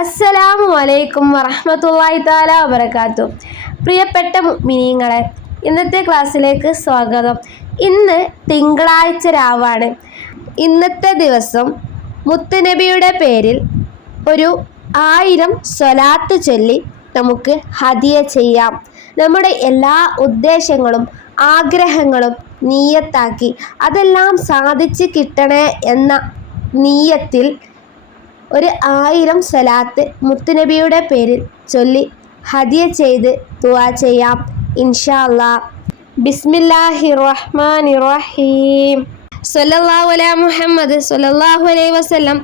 അസ്സലാമു അലൈക്കും വറഹ്മത്തുള്ളാഹി തആല വബറകാതുഹു. പ്രിയപ്പെട്ട മുഅ്മിനീങ്ങളെ, ഇന്നത്തെ ക്ലാസ്സിലേക്ക് സ്വാഗതം. ഇന്ന് തിങ്കളാഴ്ച രാവാണ്. ഇന്നത്തെ ദിവസം മുത്തുനബിയുടെ പേരിൽ ഒരു 1000 സ്വലാത്ത് ചൊല്ലി നമുക്ക് ഹദിയ ചെയ്യാം. നമ്മുടെ എല്ലാ ഉദ്ദേശങ്ങളും ആഗ്രഹങ്ങളും നീയത്താക്കി അതെല്ലാം സാധിച്ച് കിട്ടണേ എന്ന നീയത്തിൽ ഒരു 1000 സ്വലാത്ത് മുത്തുനബിയുടെ പേരിൽ ചൊല്ലി ഹദിയ ചെയ്ത് ദുആ ചെയ്യാം ഇൻഷാ അല്ലാഹ്. ബിസ്മില്ലാഹിർ റഹ്മാനിർ റഹീം. സല്ലല്ലാഹു അലാ മുഹമ്മദ് സല്ലല്ലാഹു അലൈഹി വസല്ലം.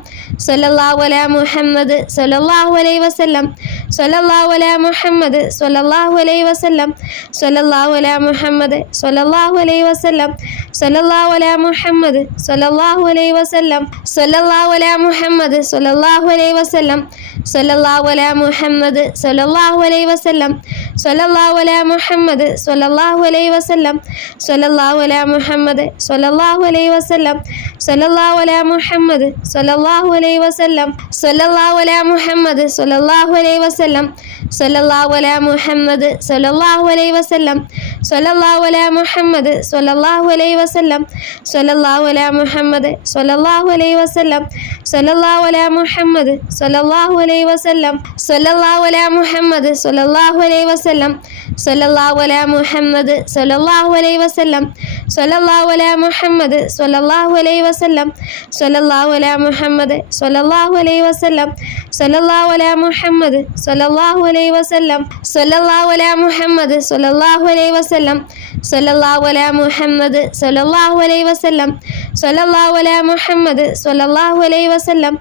സല്ലല്ലാഹു അലാ മുഹമ്മദ് സല്ലല്ലാഹു അലൈഹി വസല്ലം. സല്ലല്ലാഹു അലാ മുഹമ്മദ് സല്ലല്ലാഹു അലൈഹി വസല്ലം. സല്ലല്ലാഹു അലാ മുഹമ്മദ് സല്ലല്ലാഹു അലൈഹി വസല്ലം. സല്ലല്ലാഹു അലാ മുഹമ്മദ് സല്ലല്ലാഹു അലൈഹി വസല്ലം. സല്ലല്ലാഹു അലാ മുഹമ്മദ് സല്ലല്ലാഹു അലൈഹി വസല്ലം. സല്ലല്ലാഹു അലാ മുഹമ്മദ് സല്ലല്ലാഹു അലൈഹി വസല്ലം. സല്ലല്ലാഹു അലാ മുഹമ്മദ് സല്ലല്ലാഹു അലൈഹി വസല്ലം. സല്ലല്ലാഹു അലാ മുഹമ്മദ് സല്ലല്ലാഹു അലൈഹി വസല്ലം. സല്ലല്ലാഹു അലാ മുഹമ്മദ് സല്ലല്ലാഹു അലൈഹി വസല്ലം. സല്ലല്ലാഹു അലാ മുഹമ്മദ് സല്ലല്ലാഹു അലൈഹി വസല്ലം. സല്ലല്ലാഹു അലാ മുഹമ്മദ് സല്ലല്ലാഹു അലൈഹി വസല്ലം. സല്ലല്ലാഹു അലാ മുഹമ്മദ് സല്ലല്ലാഹു അലൈഹി വസല്ലം. സല്ലല്ലാഹു അലാ മുഹമ്മദ് സല്ലല്ലാഹു അലൈഹി വസല്ലം. സല്ലല്ലാഹു അലാ മുഹമ്മദ് സല്ലല്ലാഹു അലൈഹി വസല്ലം. സല്ലല്ലാഹു അലാ മുഹമ്മദ് സല്ലല്ലാഹു അലൈഹി വസല്ലം. സല്ലല്ലാഹു അലാ മുഹമ്മദ് സല്ലല്ലാഹു അലൈഹി വസല്ലം. സല്ലല്ലാഹു അലാ മുഹമ്മദ് സല്ലല്ലാഹു അലൈഹി വസല്ലം. സല്ലല്ലാഹു അലാ മുഹമ്മദ് സല്ലല്ലാഹു അലൈഹി വസല്ലം. സല്ലല്ലാഹു അലാ മുഹമ്മദ് സല്ലല്ലാഹു അലൈഹി വസല്ലം. സല്ലല്ലാഹു അലാ മുഹമ്മദ് സല്ലല്ലാഹു അലൈഹി വസല്ലം. സല്ലല്ലാഹു അലാ മുഹമ്മദ് സല്ലല്ലാഹു അലൈഹി വസല്ലം. സല്ലല്ലാഹു അലാ മുഹമ്മദ് സല്ലല്ലാഹു അലൈഹി വസല്ലം. സല്ലല്ലാഹു അലാ മുഹമ്മദ് സല്ലല്ലാഹു അലൈഹി വസല്ലം. സല്ലല്ലാഹു അലാ മുഹമ്മദ് സല്ലല്ലാഹു അലൈഹി വസല്ലം. സല്ലല്ലാഹു അലാ മുഹമ്മദ് സല്ലല്ലാഹു അലൈഹി വസല്ലം. സല്ലല്ലാഹു അലാ മുഹമ്മദ് സല്ലല്ലാഹു അലൈഹി വസല്ലം. സല്ലല്ലാഹു അലാ മുഹമ്മദ് സല്ലല്ലാഹു അലൈഹി വസല്ലം. സല്ലല്ലാഹു അലാ മുഹമ്മദ് സല്ലല്ലാഹു അലൈഹി വസല്ലം.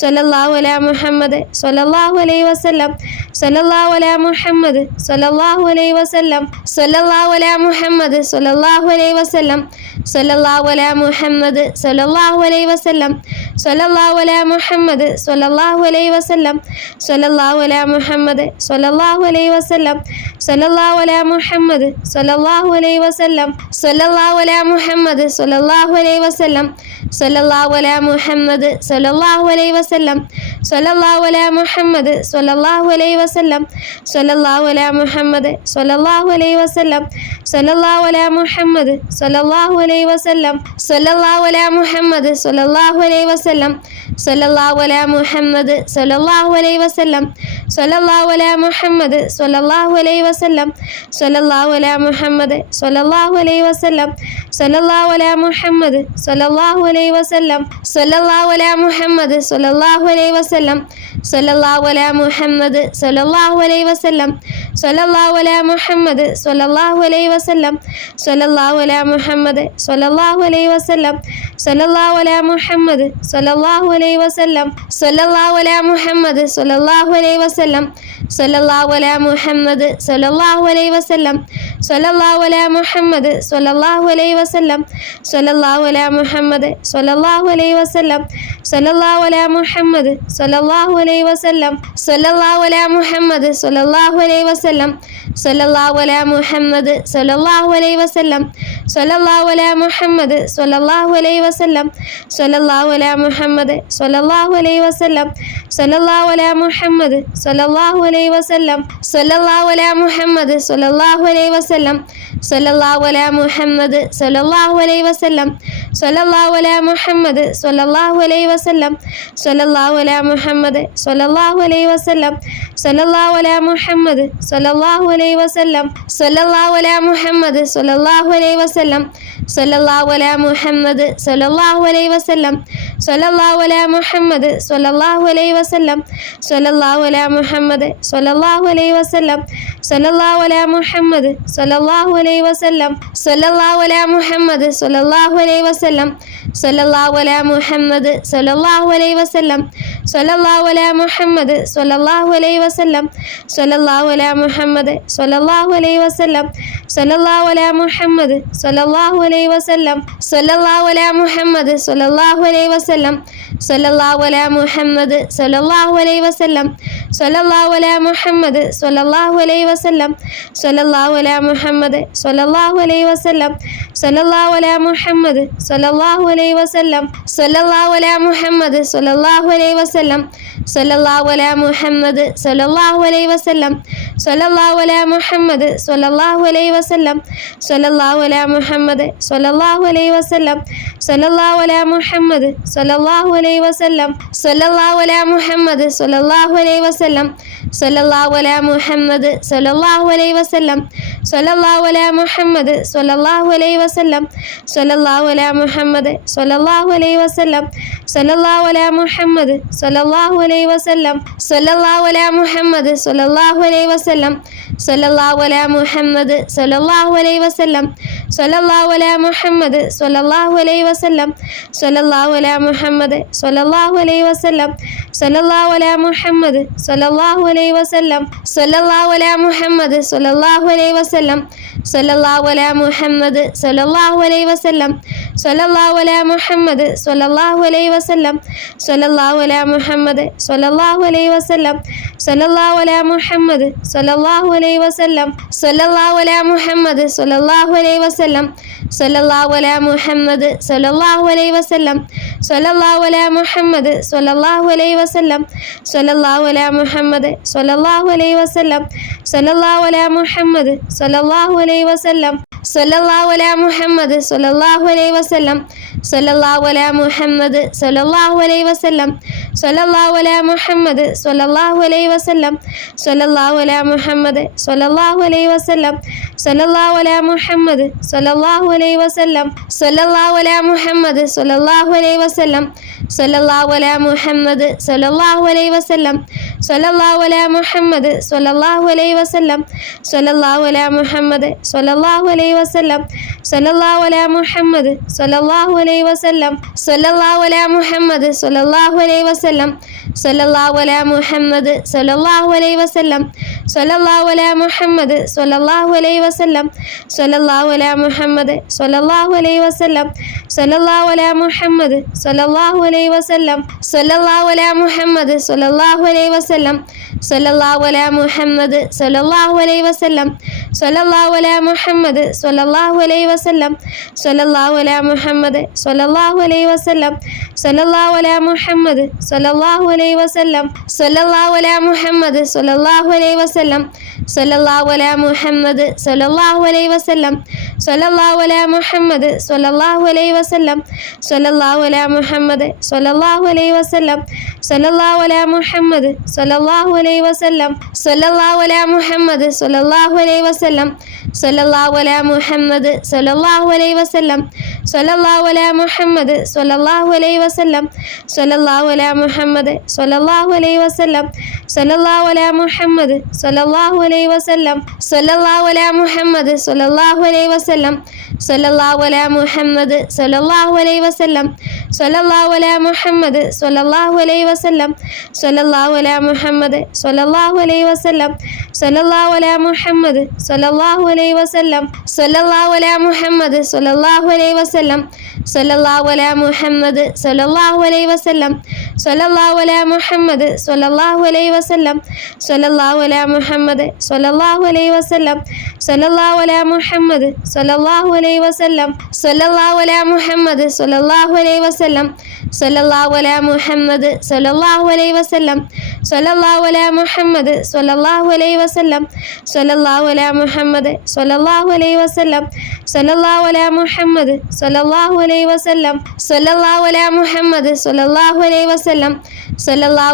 സല്ലല്ലാഹു അലാ മുഹമ്മദ് സല്ലല്ലാഹു അലൈഹി വസല്ലം. സല്ലല്ലാഹു അലാ മുഹമ്മദ് സല്ലല്ലാഹു അലൈഹി വസല്ലം. സല്ലല്ലാഹു അലാ മുഹമ്മദ് സല്ലല്ലാഹു അലൈഹി വസല്ലം. സല്ലല്ലാഹു അലാ മുഹമ്മദ് സല്ലല്ലാഹു അലൈഹി വസല്ലം. സല്ലല്ലാഹു അലാ മുഹമ്മദ് സല്ലല്ലാഹു അലൈഹി വസല്ലം. സല്ലല്ലാഹു അലാ മുഹമ്മദ് സല്ലല്ലാഹു അലൈഹി വസല്ലം. സല്ലല്ലാഹു അലാ മുഹമ്മദ് സല്ലല്ലാഹു അലൈഹി വസല്ലം. സല്ലല്ലാഹു അലാ മുഹമ്മദ് സല്ലല്ലാഹു അലൈഹി വസല്ലം. സല്ലല്ലാഹു അലാ മുഹമ്മദ് സല്ലല്ലാഹു അലൈഹി വസല്ലം. സല്ലല്ലാഹു അലാ മുഹമ്മദ് സല്ലല്ലാഹു അലൈഹി വസല്ലം. സല്ലല്ലാഹു അലാ മുഹമ്മദ് സല്ലല്ലാഹു അലൈഹി വസല്ലം. സല്ലല്ലാഹു അലാ മുഹമ്മദ് സല്ലല്ലാഹു അലൈഹി വസല്ലം. സല്ലല്ലാഹു അലാ മുഹമ്മദ് സല്ലല്ലാഹു അലൈഹി വസല്ലം. സല്ലല്ലാഹു അലാ മുഹമ്മദ് സല്ലല്ലാഹു അലൈഹി വസല്ലം. സല്ലല്ലാഹു അലാ മുഹമ്മദ് സല്ലല്ലാഹു അലൈഹി വസല്ലം. സല്ലല്ലാഹു അലാ മുഹമ്മദ് സല്ലല്ലാഹു അലൈഹി വസല്ലം. സല്ലല്ലാഹു അലാ മുഹമ്മദ് സല്ലല്ലാഹു അലൈഹി വസല്ലം. സല്ലല്ലാഹു അലാ മുഹമ്മദ് സല്ലല്ലാഹു അലൈഹി വസല്ലം. സല്ലല്ലാഹു അലാ മുഹമ്മദ് സല്ലല്ലാഹു അലൈഹി വസല്ലം. സല്ലല്ലാഹു അലാ മുഹമ്മദ് സല്ലല്ലാഹു അലൈഹി വസല്ലം. സല്ലല്ലാഹു അലാ മുഹമ്മദ് സല്ലല്ലാഹു അലൈഹി വസല്ലം. സല്ലല്ലാഹു അലാ മുഹമ്മദ് സല്ലല്ലാഹു അലൈഹി വസല്ലം. സല്ലല്ലാഹു അലാ മുഹമ്മദ് സല്ലല്ലാഹു അലൈഹി വസല്ലം. സല്ലല്ലാഹു അലാ മുഹമ്മദ് സല്ലല്ലാഹു അലൈഹി വസല്ലം. സല്ലല്ലാഹു അലാ മുഹമ്മദ് സല്ലല്ലാഹു അലൈഹി വസല്ലം. സല്ലല്ലാഹു അലാ മുഹമ്മദ് സല്ലല്ലാഹു അലൈഹി വസല്ലം. സല്ലല്ലാഹു അലാ മുഹമ്മദ് സല്ലല്ലാഹു അലൈഹി വസല്ലം. സല്ലല്ലാഹു അലാ മുഹമ്മദ് സല്ലല്ലാഹു അലൈഹി വസല്ലം. സല്ലല്ലാഹു അലാ മുഹമ്മദ് സല്ലല്ലാഹു അലൈഹി വസല്ലം. സല്ലല്ലാഹു അലാ മുഹമ്മദ് സല്ലല്ലാഹു അലൈഹി വസല്ലം. സല്ലല്ലാഹു അലാ മുഹമ്മദ് സല്ലല്ലാഹു അലൈഹി വസല്ലം. സല്ലല്ലാഹു അലാ മുഹമ്മദ് സല്ലല്ലാഹു അലൈഹി വസല്ലം. സല്ലല്ലാഹു അലാ മുഹമ്മദ് സല്ലല്ലാഹു അലൈഹി വസല്ലം. സല്ലല്ലാഹു അലാ മുഹമ്മദ് സല്ലല്ലാഹു അലൈഹി വസല്ലം. സല്ലല്ലാഹു അലാ മുഹമ്മദ് സല്ലല്ലാഹു അലൈഹി വസല്ലം. സല്ലല്ലാഹു അലാ മുഹമ്മദ് സല്ലല്ലാഹു അലൈഹി വസല്ലം. സല്ലല്ലാഹു അലാ മുഹമ്മദ് സല്ലല്ലാഹു അലൈഹി വസല്ലം. സല്ലല്ലാഹു അലാ മുഹമ്മദ് സല്ലല്ലാഹു അലൈഹി വസല്ലം. സല്ലല്ലാഹു അലാ മുഹമ്മദ് സല്ലല്ലാഹു അലൈഹി വസല്ലം. സല്ലല്ലാഹു അലാ മുഹമ്മദ് സല്ലല്ലാഹു അലൈഹി വസല്ലം. സല്ലല്ലാഹു അലാ മുഹമ്മദ് സല്ലല്ലാഹു അലൈഹി വസല്ലം. സല്ലല്ലാഹു അലാ മുഹമ്മദ് സല്ലല്ലാഹു അലൈഹി വസല്ലം. സല്ലല്ലാഹു അലാ മുഹമ്മദ് സല്ലല്ലാഹു അലൈഹി വസല്ലം. സല്ലല്ലാഹു അലാ മുഹമ്മദ് സല്ലല്ലാഹു അലൈഹി വസല്ലം. സല്ലല്ലാഹു അലാ മുഹമ്മദ് സല്ലല്ലാഹു അലൈഹി വസല്ലം. സല്ലല്ലാഹു അലാ മുഹമ്മദ് സല്ലല്ലാഹു അലൈഹി വസല്ലം. സല്ലല്ലാഹു അലാ മുഹമ്മദ് സല്ലല്ലാഹു അലൈഹി വസല്ലം. സല്ലല്ലാഹു അലാ മുഹമ്മദ് സല്ലല്ലാഹു അലൈഹി വസല്ലം സല്ലല്ലാഹു അലാ മുഹമ്മദ് സല്ലല്ലാഹു അലൈഹി വസല്ലം സല്ലല്ലാഹു അലാ മുഹമ്മദ് സല്ലല്ലാഹു അലൈഹി വസല്ലം സല്ലല്ലാഹു അലാ മുഹമ്മദ് സല്ലല്ലാഹു അലൈഹി വസല്ലം സല്ലല്ലാഹു അലാ മുഹമ്മദ് സല്ലല്ലാഹു അലൈഹി വസല്ലം സല്ലല്ലാഹു അലാ മുഹമ്മദ് സല്ലല്ലാഹു അലൈഹി വസല്ലം സല്ലല്ലാഹു അലാ മുഹമ്മദ് സല്ലല്ലാഹു അലൈഹി വസല്ലം സല്ലല്ലാഹു അലാ മുഹമ്മദ് സല്ലല്ലാഹു അലൈഹി വസല്ലം സല്ലല്ലാഹു അലാ മുഹമ്മദ് സല്ലല്ലാഹു അലൈഹി വസല്ലം സല്ലല്ലാഹു അലാ മുഹമ്മദ് സല്ലല്ലാഹു അലൈഹി വസല്ലം സല്ലല്ലാഹു അലാ മുഹമ്മദ് സല്ലല്ലാഹു അലൈഹി വസല്ലം സല്ലല്ലാഹു അലാ മുഹമ്മദ് സല്ലല്ലാഹു അലൈഹി വസല്ലം സല്ലല്ലാഹു അലാ മുഹമ്മദ് സല്ലല്ലാഹു അലൈഹി വസല്ലം സല്ലല്ലാഹു അലാ മുഹമ്മദ് സല്ലല്ലാഹു അലൈഹി വസല്ലം സല്ലല്ലാഹു അലാ മുഹമ്മദ് സല്ലല്ലാഹു അലൈഹി വസല്ലം സല്ലല്ലാഹു അലാ മുഹമ്മദ് സല്ലല്ലാഹു അലൈഹി വസല്ലം സല്ലല്ലാഹു അലാ മുഹമ്മദ് സല്ലല്ലാഹു അലൈഹി വസല്ലം സല്ലല്ലാഹു അലാ മുഹമ്മദ് സല്ലല്ലാഹു അലൈഹി വസല്ലം സല്ലല്ലാഹു അലാ മുഹമ്മദ് സല്ലല്ലാഹു അലൈഹി വസല്ലം സല്ലല്ലാഹു അലാ മുഹമ്മദ് സല്ലല്ലാഹു അലൈഹി വസല്ലം സല്ലല്ലാഹു അലാ മുഹമ്മദ് സല്ലല്ലാഹു അലൈഹി വസല്ലം സല്ലല്ലാഹു അലാ മുഹമ്മദ് സല്ലല്ലാഹു അലൈഹി വസല്ലം സല്ലല്ലാഹു അലാ മുഹമ്മദ് സല്ലല്ലാഹു അലൈഹി വസല്ലം സല്ലല്ലാഹു അലാ മുഹമ്മദ് സല്ലല്ലാഹു അലൈഹി വസല്ലം സല്ലല്ലാഹു അലാ മുഹമ്മദ് സല്ലല്ലാഹു അലൈഹി വസല്ലം സല്ലല്ലാഹു അലാ മുഹമ്മദ് സല്ലല്ലാഹു അലൈഹി വസല്ലം സല്ലല്ലാഹു അലാ മുഹമ്മദ് സല്ലല്ലാഹു അലൈഹി വസല്ലം സല്ലല്ലാഹു അലാ മുഹമ്മദ് സല്ലല്ലാഹു അലൈഹി വസല്ലം സല്ലല്ലാഹു അലാ മുഹമ്മദ് സല്ലല്ലാഹു അലൈഹി വസല്ലം സല്ലല്ലാഹു അലാ മുഹമ്മദ് സല്ലല്ലാഹു അലൈഹി വസല്ലം സല്ലല്ലാഹു അലാ മുഹമ്മദ് സല്ലല്ലാഹു അലൈഹി വസല്ലം സല്ലല്ലാഹു അലാ മുഹമ്മദ് സല്ലല്ലാഹു അലൈഹി വസല്ലം സല്ലല്ലാഹു അലാ മുഹമ്മദ് സല്ലല്ലാഹു അലൈഹി വസല്ലം സല്ലല്ലാഹു അലാ മുഹമ്മദ് സല്ലല്ലാഹു അലൈഹി വസല്ലം സല്ലല്ലാഹു അലാ മുഹമ്മദ് സല്ലല്ലാഹു അലൈഹി വസല്ലം സല്ലല്ലാഹു അലാ മുഹമ്മദ് സല്ലല്ലാഹു അലൈഹി വസല്ലം സല്ലല്ലാഹു അലാ മുഹമ്മദ് സല്ലല്ലാഹു അലൈഹി വസല്ലം സല്ലല്ലാഹു അലാ മുഹമ്മദ് സല്ലല്ലാഹു അലൈഹി വസല്ലം സല്ലല്ലാഹു അലാ മുഹമ്മദ് സല്ലല്ലാഹു അലൈഹി വസല്ലം സല്ലല്ലാഹു അലാ മുഹമ്മദ് സല്ലല്ലാഹു അലൈഹി വസല്ലം സല്ലല്ലാഹു അലാ മുഹമ്മദ് സല്ലല്ലാഹു അലൈഹി വസല്ലം സല്ലല്ലാഹു അലാ മുഹമ്മദ് സല്ലല്ലാഹു അലൈഹി വസല്ലം സല്ലല്ലാഹു അലാ മുഹമ്മദ് സല്ലല്ലാഹു അലൈഹി വസല്ലം സല്ലല്ലാഹു അലാ മുഹമ്മദ് സല്ലല്ലാഹു അലൈഹി വസല്ലം സല്ലല്ലാഹു അലാ മുഹമ്മദ് സല്ലല്ലാഹു അലൈഹി വസല്ലം സല്ലല്ലാഹു അലാ മുഹമ്മദ് സല്ലല്ലാഹു അലൈഹി വസല്ലം സല്ലല്ലാഹു അലാ മുഹമ്മദ് സല്ലല്ലാഹു അലൈഹി വസല്ലം സല്ലല്ലാഹു അലാ മുഹമ്മദ് സല്ലല്ലാഹു അലൈഹി വസല്ലം സല്ലല്ലാഹു അലാ മുഹമ്മദ് സല്ലല്ലാഹു അലൈഹി വസല്ലം സല്ലല്ലാഹു അലാ മുഹമ്മദ് സല്ലല്ലാഹു അലൈഹി വസല്ലം സല്ലല്ലാഹു അലാ മുഹമ്മദ് സല്ലല്ലാഹു അലൈഹി വസല്ലം സല്ലല്ലാഹു അലാ മുഹമ്മദ് സല്ലല്ലാഹു അലൈഹി വസല്ലം സല്ലല്ലാഹു അലാ മുഹമ്മദ് സല്ലല്ലാഹു അലൈഹി വസല്ലം സല്ലല്ലാഹു അലാ മുഹമ്മദ് സല്ലല്ലാഹു അലൈഹി വസല്ലം സല്ലല്ലാഹു അലാ മുഹമ്മദ് സല്ലല്ലാഹു അലൈഹി വസല്ലം സല്ലല്ലാഹു അലാ മുഹമ്മദ് സല്ലല്ലാഹു അലൈഹി വസല്ലം സല്ലല്ലാഹു അലാ മുഹമ്മദ് സല്ലല്ലാഹു അലൈഹി വസല്ലം സല്ലല്ലാഹു അലാ മുഹമ്മദ് സല്ലല്ലാഹു അലൈഹി വസല്ലം സല്ലല്ലാഹു അലാ മുഹമ്മദ് സല്ലല്ലാഹു അലൈഹി വസല്ലം സല്ലല്ലാഹു അലാ മുഹമ്മദ് സല്ലല്ലാഹു അലൈഹി വസല്ലം സല്ലല്ലാഹു അലാ മുഹമ്മദ് സല്ലല്ലാഹു അലൈഹി വസല്ലം സല്ലല്ലാഹു അലാ മുഹമ്മദ് സല്ലല്ലാഹു അലൈഹി വസല്ലം സല്ലല്ലാഹു അലാ മുഹമ്മദ് സല്ലല്ലാഹു അലൈഹി വസല്ലം സല്ലല്ലാഹു അലാ മുഹമ്മദ് സല്ലല്ലാഹു അലൈഹി വസല്ലം സല്ലല്ലാഹു അലാ മുഹമ്മദ് സല്ലല്ലാഹു അലൈഹി വസല്ലം സല്ലല്ലാഹു അലാ മുഹമ്മദ് സല്ലല്ലാഹു അലൈഹി വസല്ലം സല്ലല്ലാഹു അലാ മുഹമ്മദ് സല്ലല്ലാഹു അലൈഹി വസല്ലം സല്ലല്ലാഹു അലാ മുഹമ്മദ് സല്ലല്ലാഹു അലൈഹി വസല്ലം സല്ലല്ലാഹു അലാ മുഹമ്മദ് സല്ലല്ലാഹു അലൈഹി വസല്ലം സല്ലല്ലാഹു അലാ മുഹമ്മദ് സല്ലല്ലാഹു അലൈഹി വസല്ലം സല്ലല്ലാഹു അലാ മുഹമ്മദ് സല്ലല്ലാഹു അലൈഹി വസല്ലം സല്ലല്ലാഹു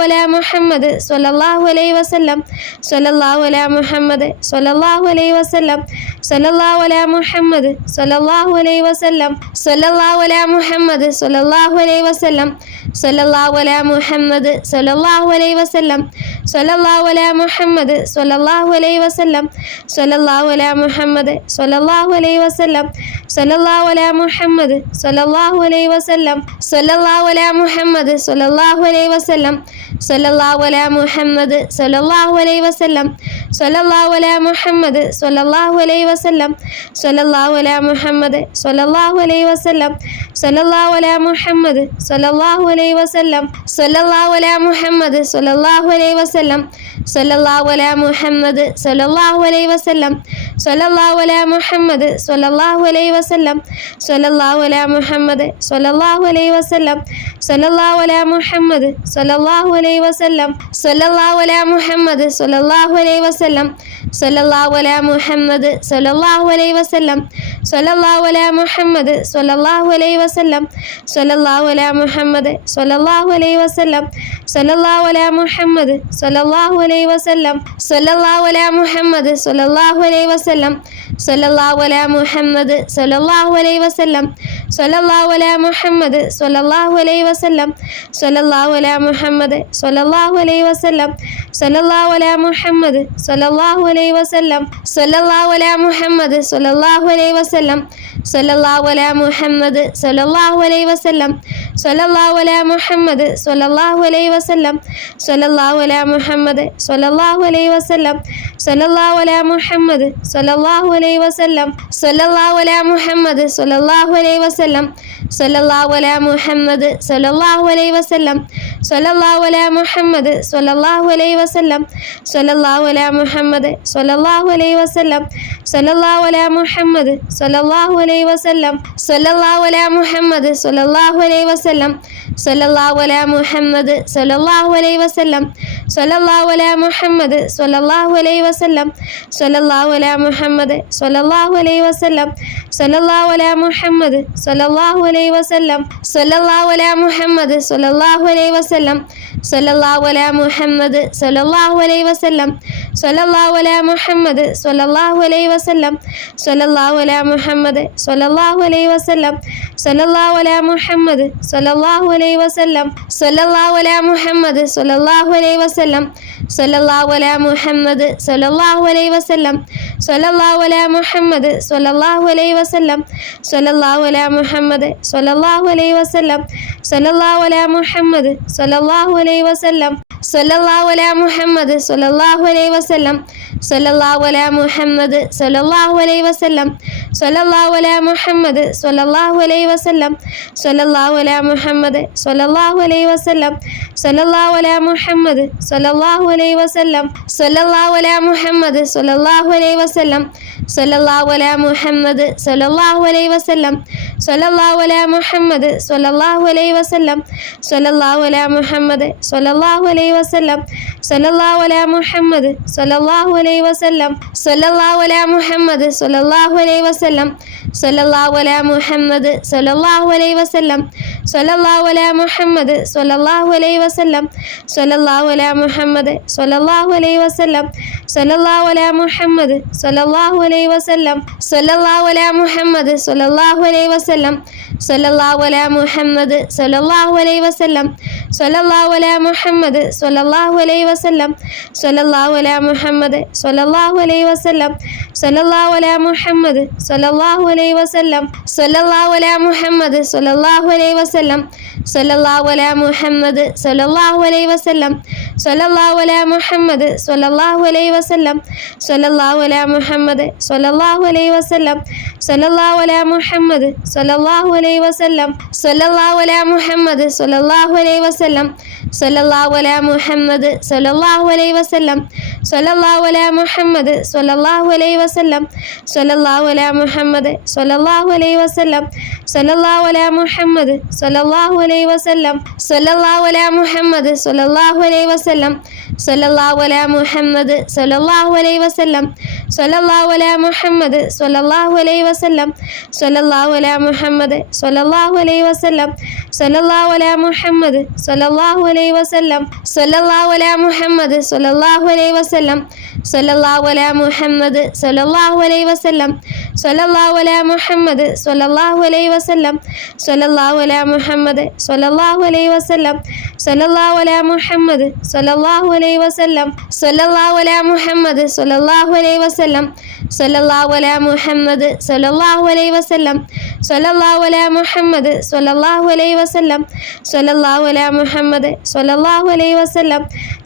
അലാ മുഹമ്മദ് സല്ലല്ലാഹു അലൈഹി വസല്ലം സല്ലല്ലാഹു അലാ മുഹമ്മദ് സല്ലല്ലാഹു അലൈഹി വസല്ലം സല്ലല്ലാഹു അലാ മുഹമ്മദ് സല്ലല്ലാഹു അലൈഹി വസല്ലം സല്ലല്ലാഹു അലാ മുഹമ്മദ് സല്ലല്ലാഹു അലൈഹി വസല്ലം സല്ലല്ലാഹു അലാ മുഹമ്മദ് സല്ലല്ലാഹു അലൈഹി വസല്ലം സല്ലല്ലാഹു അലാ മുഹമ്മദ് സല്ലല്ലാഹു അലൈഹി വസല്ലം സല്ലല്ലാഹു അലാ മുഹമ്മദ് സല്ലല്ലാഹു അലൈഹി വസല്ലം സല്ലല്ലാഹു അലാ മുഹമ്മദ് സല്ലല്ലാഹു അലൈഹി വസല്ലം സല്ലല്ലാഹു അലാ മുഹമ്മദ് സല്ലല്ലാഹു അലൈഹി വസല്ലം സല്ലല്ലാഹു അലാ മുഹമ്മദ് സല്ലല്ലാഹു അലൈഹി വസല്ലം സല്ലല്ലാഹു അലാ മുഹമ്മദ് സല്ലല്ലാഹു അലൈഹി വസല്ലം സല്ലല്ലാഹു അലാ മുഹമ്മദ് സല്ലല്ലാഹു അലൈഹി വസല്ലം സല്ലല്ലാഹു അലാ മുഹമ്മദ് സല്ലല്ലാഹു അലൈഹി അലൈഹി വസല്ലം സല്ലല്ലാഹു അലാ മുഹമ്മദ് സല്ലല്ലാഹു അലൈഹി വസല്ലം സല്ലല്ലാഹു അലാ മുഹമ്മദ് സല്ലല്ലാഹു അലൈഹി വസല്ലം സല്ലല്ലാഹു അലാ മുഹമ്മദ് സല്ലല്ലാഹു അലൈഹി വസല്ലം സല്ലല്ലാഹു അലാ മുഹമ്മദ് സല്ലല്ലാഹു അലൈഹി വസല്ലം സല്ലല്ലാഹു അലാ മുഹമ്മദ് സല്ലല്ലാഹു അലൈഹി വസല്ലം സല്ലല്ലാഹു അലാ മുഹമ്മദ് സല്ലല്ലാഹു അലൈഹി വസല്ലം സല്ലല്ലാഹു അലാ മുഹമ്മദ് സല്ലല്ലാഹു അലൈഹി വസല്ലം സല്ലല്ലാഹു അലാ മുഹമ്മദ് സല്ലല്ലാഹു അലൈഹി വസല്ലം സല്ലല്ലാഹു അലാ മുഹമ്മദ് സല്ലല്ലാഹു അലൈഹി വസല്ലം സല്ലല്ലാഹു അലാ മുഹമ്മദ് സല്ലല്ലാഹു അലൈഹി വസല്ലം സല്ലല്ലാഹു അലാ മുഹമ്മദ് സല്ലല്ലാഹു അലൈഹി വസല്ലം സല്ലല്ലാഹു അലാ മുഹമ്മദ് സല്ലല്ലാഹു അലൈഹി വസല്ലം സല്ലല്ലാഹു അലാ മുഹമ്മദ് സല്ലല്ലാഹു അലൈഹി വസല്ലം സല്ലല്ലാഹു അലാ മുഹമ്മദ് സല്ലല്ലാഹു അലൈഹി വസല്ലം സല്ലല്ലാഹു അലാ മുഹമ്മദ് സല്ലല്ലാഹു അലൈഹി വസല്ലം സല്ലല്ലാഹു അലാ മുഹമ്മദ് സല്ലല്ലാഹു അലൈഹി വസല്ലം സല്ലല്ലാഹു അലാ മുഹമ്മദ് സല്ലല്ലാഹു അലൈഹി വസല്ലം സല്ലല്ലാഹു അലാ മുഹമ്മദ് സല്ലല്ലാഹു അലൈഹി വസല്ലം സല്ലല്ലാഹു അലാ മുഹമ്മദ് സല്ലല്ലാഹു അലൈഹി വസല്ലം സല്ലല്ലാഹു അലാ മുഹമ്മദ് സല്ലല്ലാഹു അലൈഹി വസല്ലം സല്ലല്ലാഹു അലാ മുഹമ്മദ് സല്ലല്ലാഹു അലൈഹി വസല്ലം സല്ലല്ലാഹു അലാ മുഹമ്മദ് സല്ലല്ലാഹു അലൈഹി വസല്ലം സല്ലല്ലാഹു അലാ മുഹമ്മദ് സല്ലല്ലാഹു അലൈഹി വസല്ലം സല്ലല്ലാഹു അലാ മുഹമ്മദ് സല്ലല്ലാഹു അലൈഹി വസല്ലം സല്ലല്ലാഹു അലാ മുഹമ്മദ് സല്ലല്ലാഹു അലൈഹി വസല്ലം സല്ലല്ലാഹു അലാ മുഹമ്മദ് സല്ലല്ലാഹു അലൈഹി വസല്ലം സല്ലല്ലാഹു അലാ മുഹമ്മദ് സല്ലല്ലാഹു അലൈഹി വസല്ലം സല്ലല്ലാഹു അലാ മുഹമ്മദ് സല്ലല്ലാഹു അലൈഹി വസല്ലം സല്ലല്ലാഹു അലാ മുഹമ്മദ് സല്ലല്ലാഹു അലൈഹി വസല്ലം സല്ലല്ലാഹു അലാ മുഹമ്മദ് സല്ലല്ലാഹു അലൈഹി വസല്ലം സല്ലല്ലാഹു അലാ മുഹമ്മദ് സല്ലല്ലാഹു അലൈഹി വസല്ലം സല്ലല്ലാഹു അലാ മുഹമ്മദ് സല്ലല്ലാഹു അലൈഹി വസല്ലം സല്ലല്ലാഹു അലാ മുഹമ്മദ് സല്ലല്ലാഹു അലൈഹി വസല്ലം സല്ലല്ലാഹു അലാ മുഹമ്മദ് സല്ലല്ലാഹു അലൈഹി വസല്ലം സല്ലല്ലാഹു അലാ മുഹമ്മദ് സല്ലല്ലാഹു അലൈഹി വസല്ലം സല്ലല്ലാഹു അലാ മുഹമ്മദ് സല്ലല്ലാഹു അലൈഹി വസല്ലം സല്ലല്ലാഹു അലാ മുഹമ്മദ് സല്ലല്ലാഹു അലൈഹി വസല്ലം സല്ലല്ലാഹു അലാ മുഹമ്മദ് സല്ലല്ലാഹു അലൈഹി വസല്ലം സല്ലല്ലാഹു അലാ മുഹമ്മദ് സല്ലല്ലാഹു അലൈഹി വസല്ലം സല്ലല്ലാഹു അലാ മുഹമ്മദ് സല്ലല്ലാഹു അലൈഹി വസല്ലം സല്ലല്ലാഹു അലാ മുഹമ്മദ് സല്ലല്ലാഹു അലൈഹി വസല്ലം സല്ലല്ലാഹു അലാ മുഹമ്മദ് സല്ലല്ലാഹു അലൈഹി വസല്ലം സല്ലല്ലാഹു അലാ മുഹമ്മദ് സല്ലല്ലാഹു അലൈഹി വസല്ലം സല്ലല്ലാഹു അലാ മുഹമ്മദ് സല്ലല്ലാഹു അലൈഹി വസല്ലം സല്ലല്ലാഹു അലാ മുഹമ്മദ് സല്ലല്ലാഹു അലൈഹി വസല്ലം സല്ലല്ലാഹു അലാ മുഹമ്മദ് സല്ലല്ലാഹു അലൈഹി വസല്ലം സല്ലല്ലാഹു അലാ മുഹമ്മദ് സല്ലല്ലാഹു അലൈഹി വസല്ലം സല്ലല്ലാഹു അലാ മുഹമ്മദ് സല്ലല്ലാഹു അലൈഹി വസല്ലം സല്ലല്ലാഹു അലാ മുഹമ്മദ് സല്ലല്ലാഹു അലൈഹി വസല്ലം സല്ലല്ലാഹു അലാ മുഹമ്മദ് സല്ലല്ലാഹു അലൈഹി വസല്ലം സല്ലല്ലാഹു അലാ മുഹമ്മദ് സല്ലല്ലാഹു അലൈഹി വസല്ലം സല്ലല്ലാഹു അലാ മുഹമ്മദ് സല്ലല്ലാഹു അലൈഹി വസല്ലം സല്ലല്ലാഹു അലാ മുഹമ്മദ് സല്ലല്ലാഹു അലൈഹി വസല്ലം സല്ലല്ലാഹു അലാ മുഹമ്മദ് സല്ലല്ലാഹു അലൈഹി വസല്ലം സല്ലല്ലാഹു അലാ മുഹമ്മദ് സല്ലല്ലാഹു അലൈഹി വസല്ലം സല്ലല്ലാഹു അലാ മുഹമ്മദ് സല്ലല്ലാഹു അലൈഹി വസല്ലം സല്ലല്ലാഹു അലാ മുഹമ്മദ് സല്ലല്ലാഹു അലൈഹി വസല്ലം സല്ലല്ലാഹു അലാ മുഹമ്മദ് സല്ലല്ലാഹു അലൈഹി വസല്ലം സല്ലല്ലാഹു അലാ മുഹമ്മദ് സല്ലല്ലാഹു അലൈഹി വസല്ലം സല്ലല്ലാഹു അലാ മുഹമ്മദ് സല്ലല്ലാഹു അലൈഹി വസല്ലം സല്ലല്ലാഹു അലാ മുഹമ്മദ് സല്ലല്ലാഹു അലൈഹി വസല്ലം സല്ലല്ലാഹു അലാ മുഹമ്മദ് സല്ലല്ലാഹു അലൈഹി വസല്ലം സല്ലല്ലാഹു അലാ മുഹമ്മദ് സല്ലല്ലാഹു അലൈഹി വസല്ലം സല്ലല്ലാഹു അലാ മുഹമ്മദ് സല്ലല്ലാഹു അലൈഹി വസല്ലം സല്ലല്ലാഹു അലാ മുഹമ്മദ് സല്ലല്ലാഹു അലൈഹി വസല്ലം സല്ലല്ലാഹു അലാ മുഹമ്മദ് സല്ലല്ലാഹു അലൈഹി വസല്ലം സല്ലല്ലാഹു അലാ മുഹമ്മദ് സല്ലല്ലാഹു അലൈഹി വസല്ലം സല്ലല്ലാഹു അലാ മുഹമ്മദ് സല്ലല്ലാഹു അലൈഹി വസല്ലം സല്ലല്ലാഹു അലാ മുഹമ്മദ് സല്ലല്ലാഹു അലൈഹി വസല്ലം സല്ലല്ലാഹു അലാ മുഹമ്മദ് സല്ലല്ലാഹു അലൈഹി വസല്ലം സല്ലല്ലാഹു അലാ മുഹമ്മദ് സല്ലല്ലാഹു അലൈഹി വസല്ലം സല്ലല്ലാഹു അലാ മുഹമ്മദ് സല്ലല്ലാഹു അലൈഹി വസല്ലം സല്ലല്ലാഹു അലാ മുഹമ്മദ് സല്ലല്ലാഹു അലൈഹി വസല്ലം സല്ലല്ലാഹു അലാ മുഹമ്മദ് സല്ലല്ലാഹു അലൈഹി വസല്ലം സല്ലല്ലാഹു അലാ മുഹമ്മദ് സല്ലല്ലാഹു അലൈഹി വസല്ലം സല്ലല്ലാഹു അലാ മുഹമ്മദ് സല്ലല്ലാഹു അലൈഹി വസല്ലം സല്ലല്ലാഹു അലാ മുഹമ്മദ് സല്ലല്ലാഹു അലൈഹി വസല്ലം സല്ലല്ലാഹു അലാ മുഹമ്മദ് സല്ലല്ലാഹു അലൈഹി വസല്ലം സല്ലല്ലാഹു അലാ മുഹമ്മദ് സല്ലല്ലാഹു അലൈഹി വസല്ലം സല്ലല്ലാഹു അലാ മുഹമ്മദ് സല്ലല്ലാഹു അലൈഹി വസല്ലം സല്ലല്ലാഹു അലാ മുഹമ്മദ് സല്ലല്ലാഹു അലൈഹി വസല്ലം സല്ലല്ലാഹു അലാ മുഹമ്മദ് സല്ലല്ലാഹു അലൈഹി വസല്ലം സല്ലല്ലാഹു അലാ മുഹമ്മദ് സല്ലല്ലാഹു അലൈഹി വസല്ലം സല്ലല്ലാഹു അലാ മുഹമ്മദ് സല്ലല്ലാഹു അലൈഹി വസല്ലം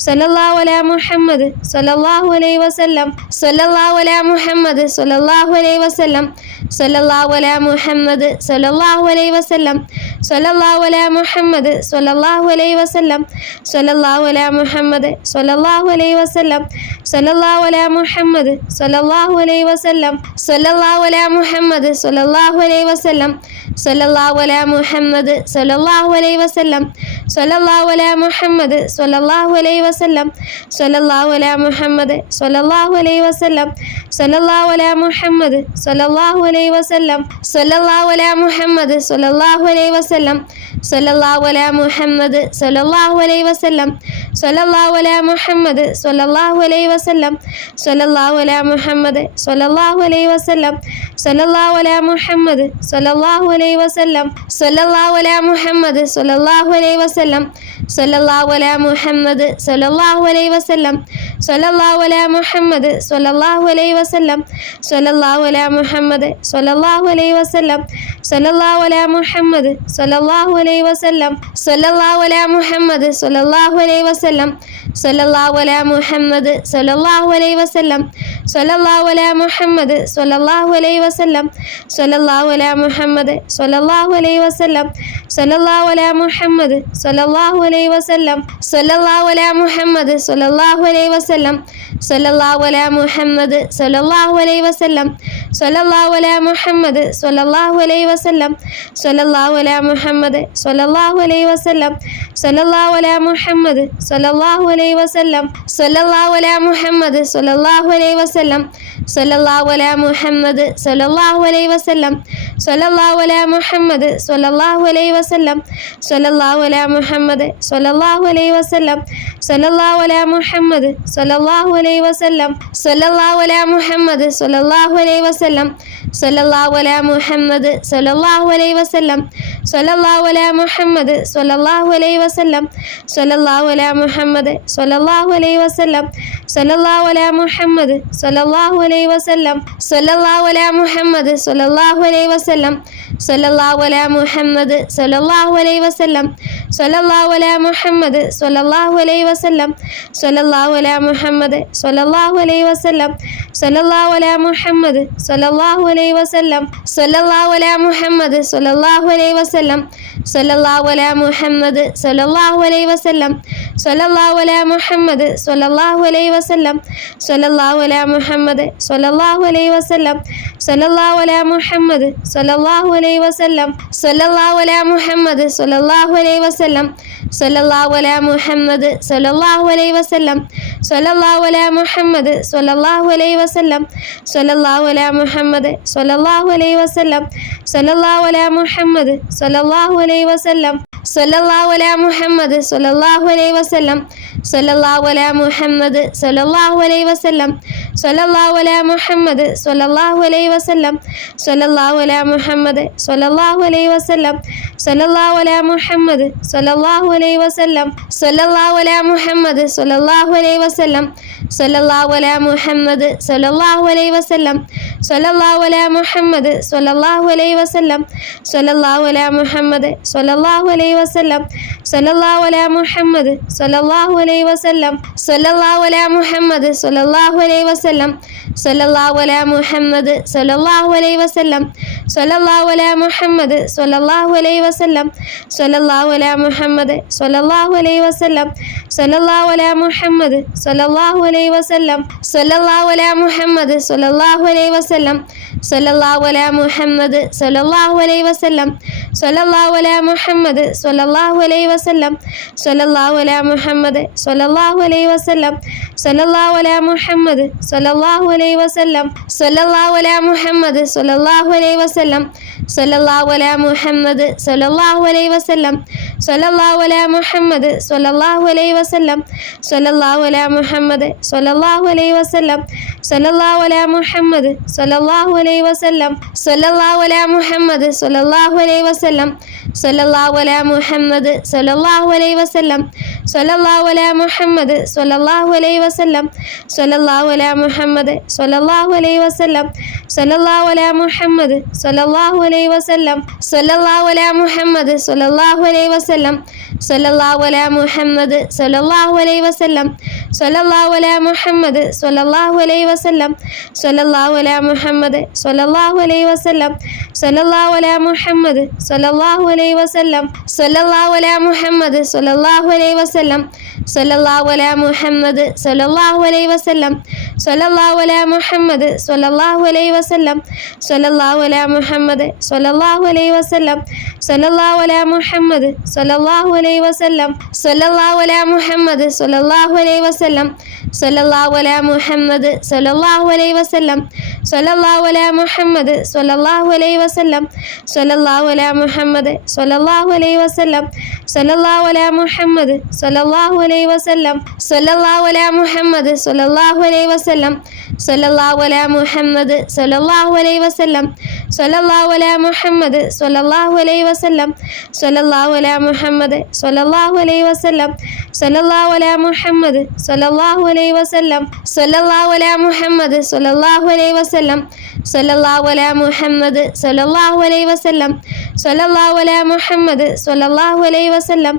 സല്ലല്ലാഹു അലാ മുഹമ്മദ് സല്ലല്ലാഹു അലൈഹി വസല്ലം സല്ലല്ലാഹു അലാ മുഹമ്മദ് സല്ലല്ലാഹു അലൈഹി വസല്ലം സല്ലല്ലാഹു അലാ മുഹമ്മദ് സല്ലല്ലാഹു അലൈഹി വസല്ലം സല്ലല്ലാഹു അലാ മുഹമ്മദ് സല്ലല്ലാഹു അലൈഹി വസല്ലം സല്ലല്ലാഹു അലാ മുഹമ്മദ് സല്ലല്ലാഹു അലൈഹി വസല്ലം സല്ലല്ലാഹു അലാ മുഹമ്മദ് സല്ലല്ലാഹു അലൈഹി വസല്ലം സല്ലല്ലാഹു അലാ മുഹമ്മദ് സല്ലല്ലാഹു അലൈഹി വസല്ലം സല്ലല്ലാഹു അലാ മുഹമ്മദ് സല്ലല്ലാഹു അലൈഹി വസല്ലം സല്ലല്ലാഹു അലാ മുഹമ്മദ് സല്ലല്ലാഹു അലൈഹി വസല്ലം സല്ലല്ലാഹു അലാ മുഹമ്മദ് സല്ലല്ലാഹു അലൈഹി വസല്ലം സല്ലല്ലാഹു അലാ മുഹമ്മദ് സല്ലല്ലാഹു അലൈഹി വസല്ലം സല്ലല്ലാഹു അലാ മുഹമ്മദ് സല്ലല്ലാഹു അലൈഹി വസല്ലം സല്ലല്ലാഹു അലാ മുഹമ്മദ് സല്ലല്ലാഹു അലൈഹി വസല്ലം സല്ലല്ലാഹു അലാ മുഹമ്മദ് സല്ലല്ലാഹു അലൈഹി വസല്ലം സല്ലല്ലാഹു അലാ മുഹമ്മദ് സല്ലല്ലാഹു അലൈഹി വസല്ലം സല്ലല്ലാഹു അലാ മുഹമ്മദ് സല്ലല്ലാഹു അലൈഹി വസല്ലം സല്ലല്ലാഹു അലാ മുഹമ്മദ് സല്ലല്ലാഹു അലൈഹി വസല്ലം സല്ലല്ലാഹു അലാ മുഹമ്മദ് സല്ലല്ലാഹു അലൈഹി വസല്ലം സല്ലല്ലാഹു അലാ മുഹമ്മദ് സല്ലല്ലാഹു അലൈഹി വസല്ലം സല്ലല്ലാഹു അലാ മുഹമ്മദ് സല്ലല്ലാഹു അലൈഹി വസല്ലം സല്ലല്ലാഹു അലാ മുഹമ്മദ് സല്ലല്ലാഹു അലൈഹി വസല്ലം സല്ലല്ലാഹു അലാ മുഹമ്മദ് സല്ലല്ലാഹു അലൈഹി വസല്ലം സല്ലല്ലാഹു അലാ മുഹമ്മദ് സല്ലല്ലാഹു അലൈഹി വസല്ലം സല്ലല്ലാഹു അലാ മുഹമ്മദ് സല്ലല്ലാഹു അലൈഹി വസല്ലം സല്ലല്ലാഹു അലാ മുഹമ്മദ് സല്ലല്ലാഹു അലൈഹി വസല്ലം സല്ലല്ലാഹു അലാ മുഹമ്മദ് സല്ലല്ലാഹു അലൈഹി വസല്ലം സല്ലല്ലാഹു അലാ മുഹമ്മദ് സല്ലല്ലാഹു അലൈഹി വസല്ലം സല്ലല്ലാഹു അലാ മുഹമ്മദ് സല്ലല്ലാഹു അലൈഹി വസല്ലം സല്ലല്ലാഹു അലാ മുഹമ്മദ് സല്ലല്ലാഹു അലൈഹി വസല്ലം സല്ലല്ലാഹു അലാ മുഹമ്മദ് സല്ലല്ലാഹു അലൈഹി വസല്ലം സല്ലല്ലാഹു അലാ മുഹമ്മദ് സല്ലല്ലാഹു അലൈഹി വസല്ലം സല്ലല്ലാഹു അലാ മുഹമ്മദ് സല്ലല്ലാഹു അലൈഹി വസല്ലം സല്ലല്ലാഹു അലാ മുഹമ്മദ് സല്ലല്ലാഹു അലൈഹി വസല്ലം സല്ലല്ലാഹു അലാ മുഹമ്മദ് സല്ലല്ലാഹു അലൈഹി വസല്ലം സല്ലല്ലാഹു അലാ മുഹമ്മദ് സല്ലല്ലാഹു അലൈഹി വസല്ലം സല്ലല്ലാഹു അലാ മുഹമ്മദ് സല്ലല്ലാഹു അലൈഹി വസല്ലം സല്ലല്ലാഹു അലാ മുഹമ്മദ് സല്ലല്ലാഹു അലൈഹി വസല്ലം സല്ലല്ലാഹു അലാ മുഹമ്മദ് സല്ലല്ലാഹു അലൈഹി വസല്ലം സല്ലല്ലാഹു അലാ മുഹമ്മദ് സല്ലല്ലാഹു അലൈഹി വസല്ലം സല്ലല്ലാഹു അലാ മുഹമ്മദ് സല്ലല്ലാഹു അലൈഹി വസല്ലം സല്ലല്ലാഹു അലാ മുഹമ്മദ് സല്ലല്ലാഹു അലൈഹി വസല്ലം സല്ലല്ലാഹു അലാ മുഹമ്മദ് സല്ലല്ലാഹു അലൈഹി വസല്ലം സല്ലല്ലാഹു അലാ മുഹമ്മദ് സല്ലല്ലാഹു അലൈഹി വസല്ലം സല്ലല്ലാഹു അലാ മുഹമ്മദ് സല്ലല്ലാഹു അലൈഹി വസല്ലം സല്ലല്ലാഹു അലാ മുഹമ്മദ് സല്ലല്ലാഹു അലൈഹി വസല്ലം സല്ലല്ലാഹു അലാ മുഹമ്മദ് സല്ലല്ലാഹു അലൈഹി വസല്ലം സല്ലല്ലാഹു അലാ മുഹമ്മദ് സല്ലല്ലാഹു അലൈഹി വസല്ലം സല്ലല്ലാഹു അലാ മുഹമ്മദ് സല്ലല്ലാഹു അലൈഹി വസല്ലം സല്ലല്ലാഹു അലാ മുഹമ്മദ് സല്ലല്ലാഹു അലൈഹി വസല്ലം സല്ലല്ലാഹു അലാ മുഹമ്മദ് സല്ലല്ലാഹു അലൈഹി വസല്ലം സല്ലല്ലാഹു അലാ മുഹമ്മദ് സല്ലല്ലാഹു അലൈഹി വസല്ലം സല്ലല്ലാഹു അലാ മുഹമ്മദ് സല്ലല്ലാഹു അലൈഹി വസല്ലം സല്ലല്ലാഹു അലാ മുഹമ്മദ് സല്ലല്ലാഹു അലൈഹി വസല്ലം സല്ലല്ലാഹു അലാ മുഹമ്മദ് സല്ലല്ലാഹു അലൈഹി വസല്ലം സല്ലല്ലാഹു അലാ മുഹമ്മദ് സല്ലല്ലാഹു അലൈഹി വസല്ലം സല്ലല്ലാഹു അലാ മുഹമ്മദ് സല്ലല്ലാഹു അലൈഹി വസല്ലം സല്ലല്ലാഹു അലാ മുഹമ്മദ് സല്ലല്ലാഹു അലൈഹി വസല്ലം സല്ലല്ലാഹു അലാ മുഹമ്മദ് സല്ലല്ലാഹു അലൈഹി വസല്ലം സല്ലല്ലാഹു അലാ മുഹമ്മദ് സല്ലല്ലാഹു അലൈഹി വസല്ലം സല്ലല്ലാഹു അലാ മുഹമ്മദ് സല്ലല്ലാഹു അലൈഹി വസല്ലം സല്ലല്ലാഹു അലാ മുഹമ്മദ് സല്ലല്ലാഹു അലൈഹി വസല്ലം സല്ലല്ലാഹു അലാ മുഹമ്മദ് സല്ലല്ലാഹു അലൈഹി വസല്ലം സല്ലല്ലാഹു അലാ മുഹമ്മദ് സല്ലല്ലാഹു അലൈഹി വസല്ലം സല്ലല്ലാഹു അലാ മുഹമ്മദ് സല്ലല്ലാഹു അലൈഹി വസല്ലം സല്ലല്ലാഹു അലാ മുഹമ്മദ് സല്ലല്ലാഹു അലൈഹി വസല്ലം സല്ലല്ലാഹു അലാ മുഹമ്മദ് സല്ലല്ലാഹു അലൈഹി വസല്ലം സല്ലല്ലാഹു അലാ മുഹമ്മദ് സല്ലല്ലാഹു അലൈഹി വസല്ലം സല്ലല്ലാഹു അലാ മുഹമ്മദ് സല്ലല്ലാഹു അലൈഹി വസല്ലം സല്ലല്ലാഹു അലാ മുഹമ്മദ് സല്ലല്ലാഹു അലൈഹി വസല്ലം സല്ലല്ലാഹു അലാ മുഹമ്മദ് സല്ലല്ലാഹു അലൈഹി വസല്ലം സല്ലല്ലാഹു അലാ മുഹമ്മദ് സല്ലല്ലാഹു അലൈഹി വസല്ലം സല്ലല്ലാഹു അലാ മുഹമ്മദ് സല്ലല്ലാഹു അലൈഹി വസല്ലം സല്ലല്ലാഹു അലാ മുഹമ്മദ് സല്ലല്ലാഹു അലൈഹി വസല്ലം സല്ലല്ലാഹു അലാ മുഹമ്മദ് സല്ലല്ലാഹു അലൈഹി വസല്ലം സല്ലല്ലാഹു അലാ മുഹമ്മദ് സല്ലല്ലാഹു അലൈഹി വസല്ലം സല്ലല്ലാഹു അലാ മുഹമ്മദ് സല്ലല്ലാഹു അലൈഹി വസല്ലം സല്ലല്ലാഹു അലാ മുഹമ്മദ് സല്ലല്ലാഹു അലൈഹി വസല്ലം സല്ലല്ലാഹു അലാ മുഹമ്മദ് സല്ലല്ലാഹു അലൈഹി വസല്ലം സല്ലല്ലാഹു അലാ മുഹമ്മദ് സല്ലല്ലാഹു അലൈഹി വസല്ലം സല്ലല്ലാഹു അലാ മുഹമ്മദ് സല്ലല്ലാഹു അലൈഹി വസല്ലം സല്ലല്ലാഹു അലാ മുഹമ്മദ് സല്ലല്ലാഹു അലൈഹി വസല്ലം സല്ലല്ലാഹു അലാ മുഹമ്മദ് സല്ലല്ലാഹു അലൈഹി വസല്ലം സല്ലല്ലാഹു അലാ മുഹമ്മദ് സല്ലല്ലാഹു അലൈഹി വസല്ലം സല്ലല്ലാഹു അലാ മുഹമ്മദ് സല്ലല്ലാഹു അലൈഹി വസല്ലം സല്ലല്ലാഹു അലാ മുഹമ്മദ് സല്ലല്ലാഹു അലൈഹി വസല്ലം സല്ലല്ലാഹു അലാ മുഹമ്മദ് സല്ലല്ലാഹു അലൈഹി വസല്ലം സല്ലല്ലാഹു അലാ മുഹമ്മദ് സല്ലല്ലാഹു അലൈഹി വസല്ലം സല്ലല്ലാഹു അലാ മുഹമ്മദ് സല്ലല്ലാഹു അലൈഹി വസല്ലം സല്ലല്ലാഹു അലാ മുഹമ്മദ് സല്ലല്ലാഹു അലൈഹി വസല്ലം സല്ലല്ലാഹു അലാ മുഹമ്മദ് സല്ലല്ലാഹു അലൈഹി വസല്ലം സല്ലല്ലാഹു അലാ മുഹമ്മദ് സല്ലല്ലാഹു അലൈഹി വസല്ലം സല്ലല്ലാഹു അലാ മുഹമ്മദ് സല്ലല്ലാഹു അലൈഹി വസല്ലം സല്ലല്ലാഹു അലാ മുഹമ്മദ് സല്ലല്ലാഹു അലൈഹി വസല്ലം സല്ലല്ലാഹു അലാ മുഹമ്മദ് സല്ലല്ലാഹു അലൈഹി വസല്ലം സല്ലല്ലാഹു അലാ മുഹമ്മദ് സല്ലല്ലാഹു അലൈഹി വസല്ലം സല്ലല്ലാഹു അലാ മുഹമ്മദ് സല്ലല്ലാഹു അലൈഹി വസല്ലം സല്ലല്ലാഹു അലാ മുഹമ്മദ് സല്ലല്ലാഹു അലൈഹി വസല്ലം സല്ലല്ലാഹു അലാ മുഹമ്മദ് സല്ലല്ലാഹു അലൈഹി വസല്ലം സല്ലല്ലാഹു അലാ മുഹമ്മദ് സല്ലല്ലാഹു അലൈഹി വസല്ലം സല്ലല്ലാഹു അലാ മുഹമ്മദ് സല്ലല്ലാഹു അലൈഹി വസല്ലം സല്ലല്ലാഹു അലാ മുഹമ്മദ് സല്ലല്ലാഹു അലൈഹി വസല്ലം സല്ലല്ലാഹു അലാ മുഹമ്മദ് സല്ലല്ലാഹു അലൈഹി വസല്ലം സല്ലല്ലാഹു അലാ മുഹമ്മദ് സല്ലല്ലാഹു അലൈഹി വസല്ലം സല്ലല്ലാഹു അലാ മുഹമ്മദ് സല്ലല്ലാഹു അലൈഹി വസല്ലം സല്ലല്ലാഹു അലാ മുഹമ്മദ് സല്ലല്ലാഹു അലൈഹി വസല്ലം സല്ലല്ലാഹു അലാ മുഹമ്മദ് സല്ലല്ലാഹു അലൈഹി വസല്ലം സല്ലല്ലാഹു അലാ മുഹമ്മദ് സല്ലല്ലാഹു അലൈഹി വസല്ലം സല്ലല്ലാഹു അലാ മുഹമ്മദ് സല്ലല്ലാഹു അലൈഹി വസല്ലം സല്ലല്ലാഹു അലാ മുഹമ്മദ് സല്ലല്ലാഹു അലൈഹി വസല്ലം സല്ലല്ലാഹു അലാ മുഹമ്മദ് സല്ലല്ലാഹു അലൈഹി വസല്ലം സല്ലല്ലാഹു അലാ മുഹമ്മദ് സല്ലല്ലാഹു അലൈഹി വസല്ലം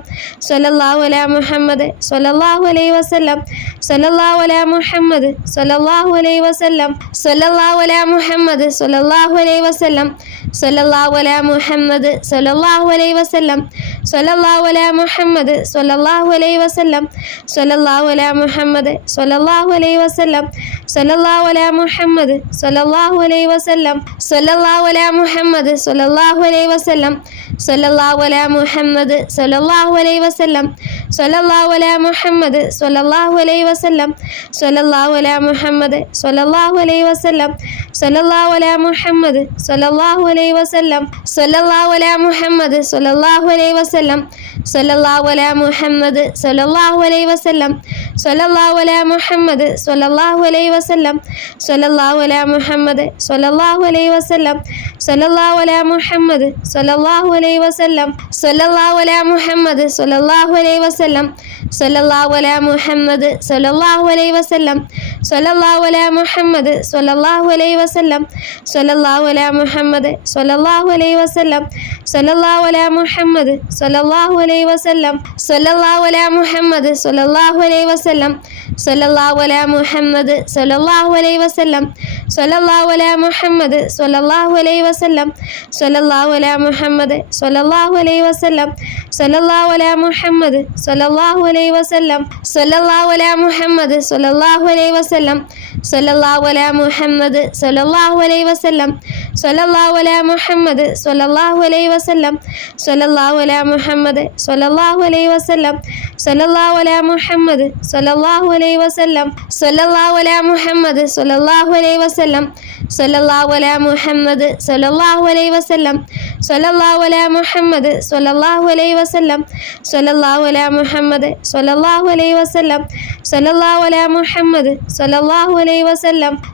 സല്ലല്ലാഹു അലാ മുഹമ്മദ് സല്ലല്ലാഹു അലൈഹി വസല്ലം സല്ലല്ലാഹു അലാ മുഹമ്മദ് സല്ലല്ലാഹു അലൈഹി വസല്ലം സല്ലല്ലാഹു അലാ മുഹമ്മദ് സല്ലല്ലാഹു അലൈഹി വസല്ലം സല്ലല്ലാഹു അലാ മുഹമ്മദ് സല്ലല്ലാഹു അലൈഹി വസല്ലം സല്ലല്ലാഹു അലാ മുഹമ്മദ് സല്ലല്ലാഹു അലൈഹി വസല്ലം സല്ലല്ലാഹു അലാ മുഹമ്മദ് സല്ലല്ലാഹു അലൈഹി വസല്ലം സല്ലല്ലാഹു അലാ മുഹമ്മദ് സല്ലല്ലാഹു അലൈഹി വസല്ലം സല്ലല്ലാഹു അലാ മുഹമ്മദ് സല്ലല്ലാഹു അലൈഹി വസല്ലം സല്ലല്ലാഹു അലാ മുഹമ്മദ് സല്ലല്ലാഹു അലൈഹി വസല്ലം സല്ലല്ലാഹു അലാ മുഹമ്മദ് സല്ലല്ലാഹു അലൈഹി വസല്ലം സല്ലല്ലാഹു അലാ മുഹമ്മദ് സല്ലല്ലാഹു അലൈഹി വസല്ലം സല്ലല്ലാഹു അലാ മുഹമ്മദ് സല്ലല്ലാഹു അലൈഹി വസല്ലം സല്ലല്ലാഹു അലാ മുഹമ്മദ് സല്ലല്ലാഹു അലൈഹി വസല്ലം സല്ലല്ലാഹു അലാ മുഹമ്മദ് സല്ലല്ലാഹു അലൈഹി വസല്ലം സല്ലല്ലാഹു അലാ മുഹമ്മദ് സല്ലല്ലാഹു അലൈഹി വസല്ലം സല്ലല്ലാഹു അലാ മുഹമ്മദ് സല്ലല്ലാഹു അലൈഹി വസല്ലം സല്ലല്ലാഹു അലാ മുഹമ്മദ് സല്ലല്ലാഹു അലൈഹി വസല്ലം സല്ലല്ലാഹു അലാ മുഹമ്മദ് സല്ലല്ലാഹു അലൈഹി വസല്ലം സല്ലല്ലാഹു അലാ മുഹമ്മദ് സല്ലല്ലാഹു അലൈഹി വസല്ലം സല്ലല്ലാഹു അലാ മുഹമ്മദ് സല്ലല്ലാഹു അലൈഹി വസല്ലം സല്ലല്ലാഹു അലാ മുഹമ്മദ് സല്ലല്ലാഹു അലൈഹി വസല്ലം സല്ലല്ലാഹു അലാ മുഹമ്മദ് സല്ലല്ലാഹു അലൈഹി വസല്ലം സല്ലല്ലാഹു അലാ മുഹമ്മദ് സല്ലല്ലാഹു അലൈഹി വസല്ലം സല്ലല്ലാഹു അലാ മുഹമ്മദ് സല്ലല്ലാഹു അലൈഹി വസല്ലം സല്ലല്ലാഹു അലാ മുഹമ്മദ് സല്ലല്ലാഹു അലൈഹി വസല്ലം സല്ലല്ലാഹു അലാ മുഹമ്മദ് സല്ലല്ലാഹു അലൈഹി വസല്ലം സല്ലല്ലാഹു അലാ മുഹമ്മദ് സല്ലല്ലാഹു അലൈഹി വസല്ലം സല്ലല്ലാഹു അലാ മുഹമ്മദ് സല്ലല്ലാഹു അലൈഹി വസല്ലം സല്ലല്ലാഹു അലാ മുഹമ്മദ് സല്ലല്ലാഹു അലൈഹി വസല്ലം സല്ലല്ലാഹു അലാ മുഹമ്മദ് സല്ലല്ലാഹു അലൈഹി വസല്ലം സല്ലല്ലാഹു അലാ മുഹമ്മദ് സല്ലല്ലാഹു അലൈഹി വസല്ലം സല്ലല്ലാഹു അലാ മുഹമ്മദ് സല്ലല്ലാഹു അലൈഹി വസല്ലം സല്ലല്ലാഹു അലാ മുഹമ്മദ് സല്ലല്ലാഹു അലൈഹി വസല്ലം സല്ലല്ലാഹു അലാ മുഹമ്മദ് സല്ലല്ലാഹു അലൈഹി വസല്ലം സല്ലല്ലാഹു അലാ മുഹമ്മദ് സല്ലല്ലാഹു അലൈഹി വസല്ലം സല്ലല്ലാഹു അലാ മുഹമ്മദ് സല്ലല്ലാഹു അലൈഹി വസല്ലം സല്ലല്ലാഹു അലാ മുഹമ്മദ് സല്ലല്ലാഹു അലൈഹി വസല്ലം സല്ലല്ലാഹു അലാ മുഹമ്മദ് സല്ലല്ലാഹു അലൈഹി വസല്ലം സല്ലല്ലാഹു അലാ മുഹമ്മദ് സല്ലല്ലാഹു അലൈഹി വസല്ലം സല്ലല്ലാഹു അലാ മുഹമ്മദ് സല്ലല്ലാഹു അലൈഹി വസല്ലം സല്ലല്ലാഹു അലാ മുഹമ്മദ് സല്ലല്ലാഹു അലൈഹി വസല്ലം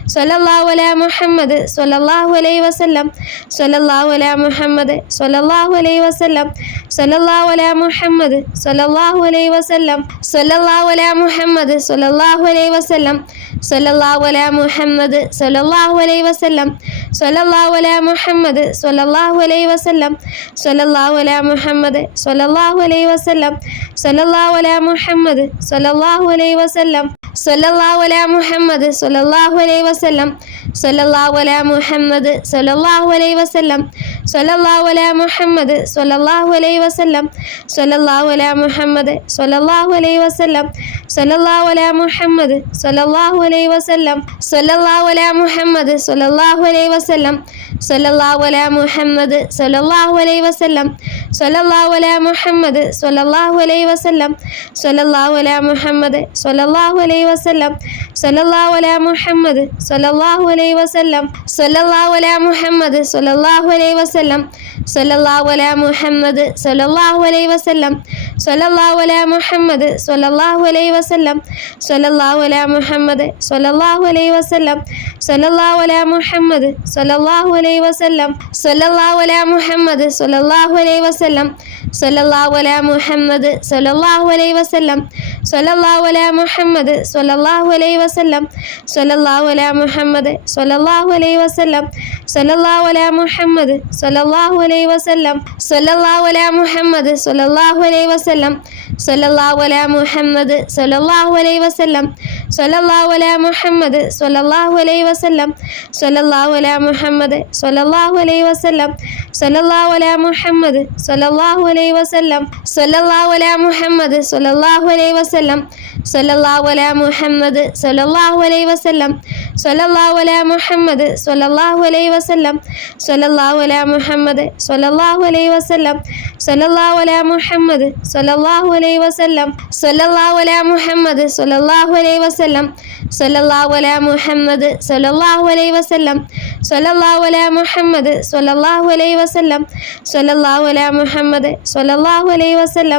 സല്ലല്ലാഹു അലാ മുഹമ്മദ് സല്ലല്ലാഹു അലൈഹി വസല്ലം സല്ലല്ലാഹു അലാ മുഹമ്മദ് സല്ലല്ലാഹു അലൈഹി വസല്ലം സല്ലല്ലാഹു അലാ മുഹമ്മദ് സല്ലല്ലാഹു അലൈഹി വസല്ലം സല്ലല്ലാഹു അലാ മുഹമ്മദ് സല്ലല്ലാഹു അലൈഹി വസല്ലം സല്ലല്ലാഹു അലാ മുഹമ്മദ് സല്ലല്ലാഹു അലൈഹി വസല്ലം സല്ലല്ലാഹു അലാ മുഹമ്മദ് സല്ലല്ലാഹു അലൈഹി വസല്ലം സല്ലല്ലാഹു അലാ മുഹമ്മദ് സല്ലല്ലാഹു അലൈഹി വസല്ലം സല്ലല്ലാഹു അലാ മുഹമ്മദ് സല്ലല്ലാഹു അലൈഹി വസല്ലം സല്ലല്ലാഹു അലാ മുഹമ്മദ് സല്ലല്ലാഹു അലൈഹി വസല്ലം സല്ലല്ലാഹു അലാ മുഹമ്മദ് സല്ലല്ലാഹു അലൈഹി വസല്ലം സല്ലല്ലാഹു അലാ മുഹമ്മദ് സല്ലല്ലാഹു അലൈഹി വസല്ലം സല്ലല്ലാഹു അലാ മുഹമ്മദ് സല്ലല്ലാഹു അലൈഹി വസല്ലം സല്ലല്ലാഹു അലാ മുഹമ്മദ് സല്ലല്ലാഹു അലൈഹി വസല്ലം സല്ലല്ലാഹു അലാ മുഹമ്മദ് സല്ലല്ലാഹു അലൈഹി വസല്ലം സല്ലല്ലാഹു അലാ മുഹമ്മദ് സല്ലല്ലാഹു അലൈഹി വസല്ലം സല്ലല്ലാഹു അലാ മുഹമ്മദ് സല്ലല്ലാഹു അലൈഹി വസല്ലം സല്ലല്ലാഹു അലാ മുഹമ്മദ് സല്ലല്ലാഹു അലൈഹി വസല്ലം സല്ലല്ലാഹു അലാ മുഹമ്മദ് സല്ലല്ലാഹു അലൈഹി വസല്ലം സല്ലല്ലാഹു അലാ മുഹമ്മദ് സല്ലല്ലാഹു അലൈഹി വസല്ലം സല്ലല്ലാഹു അലാ മുഹമ്മദ് സല്ലല്ലാഹു അലൈഹി വസല്ലം സല്ലല്ലാഹു അലാ മുഹമ്മദ് സല്ലല്ലാഹു അലൈഹി വസല്ലം സല്ലല്ലാഹു അലാ മുഹമ്മദ് സല്ലല്ലാഹു അലൈഹി വസല്ലം സല്ലല്ലാഹു അലാ മുഹമ്മദ് സ്വല്ലല്ലാഹു അലൈഹി വസല്ലം സ്വല്ലല്ലാഹു അലാ മുഹമ്മദ് സ്വല്ലല്ലാഹു അലൈഹി വസല്ലം സ്വല്ലല്ലാഹു അലാ മുഹമ്മദ് സ്വല്ലല്ലാഹു അലൈഹി വസല്ലം സ്വല്ലല്ലാഹു അലാ മുഹമ്മദ് സ്വല്ലല്ലാഹു അലൈഹി വസല്ലം സ്വല്ലല്ലാഹു അലാ മുഹമ്മദ് സ്വല്ലല്ലാഹു അലൈഹി വസല്ലം സ്വല്ലല്ലാഹു അലാ മുഹമ്മദ് സ്വല്ലല്ലാഹു അലൈഹി വസല്ലം സ്വല്ലല്ലാഹു അലാ മുഹമ്മദ് സ്വല്ലല്ലാഹു അലൈഹി വസല്ലം സ്വല്ലല്ലാഹു അലാ മുഹമ്മദ് സ്വല്ലല്ലാഹു അലൈഹി വസല്ലം സ്വല്ലല്ലാഹു അലാ മുഹമ്മദ് സ്വല്ലല്ലാഹു അലൈഹി വസല്ലം സ്വല്ലല്ലാഹു അലാ മുഹമ്മദ് സ്വല്ലല്ലാഹു അലൈഹി വസല്ലം സ്വല്ലല്ലാഹു അലാ മുഹമ്മദ് സ്വല്ലല്ലാഹു അലൈഹി വസല്ലം സ്വല്ലല്ലാഹു അലാ മുഹമ്മദ് സ്വല്ലല്ലാഹു അലൈഹി വസല്ലം സ്വല്ലല്ലാഹു അലാ മുഹമ്മദ് സ്വല്ലല്ലാഹു അലൈഹി വസല്ലം സ്വല്ലല്ലാഹു അലാ മുഹമ്മദ് സ്വല്ലല്ലാഹു അലൈഹി വസല്ലം സ്വല്ലല്ലാഹു അലാ മുഹമ്മദ് സ്വല്ലല്ലാഹു അലൈഹി വസല്ലം സ്വല്ലല്ലാഹു അലാ മുഹമ്മദ് സ്വല്ലല്ലാഹു അലൈഹി വസല്ലം സ്വല്ലല്ലാഹു അലാ മുഹമ്മദ് സ്വല്ലല്ലാഹു അലൈഹി വസല്ലം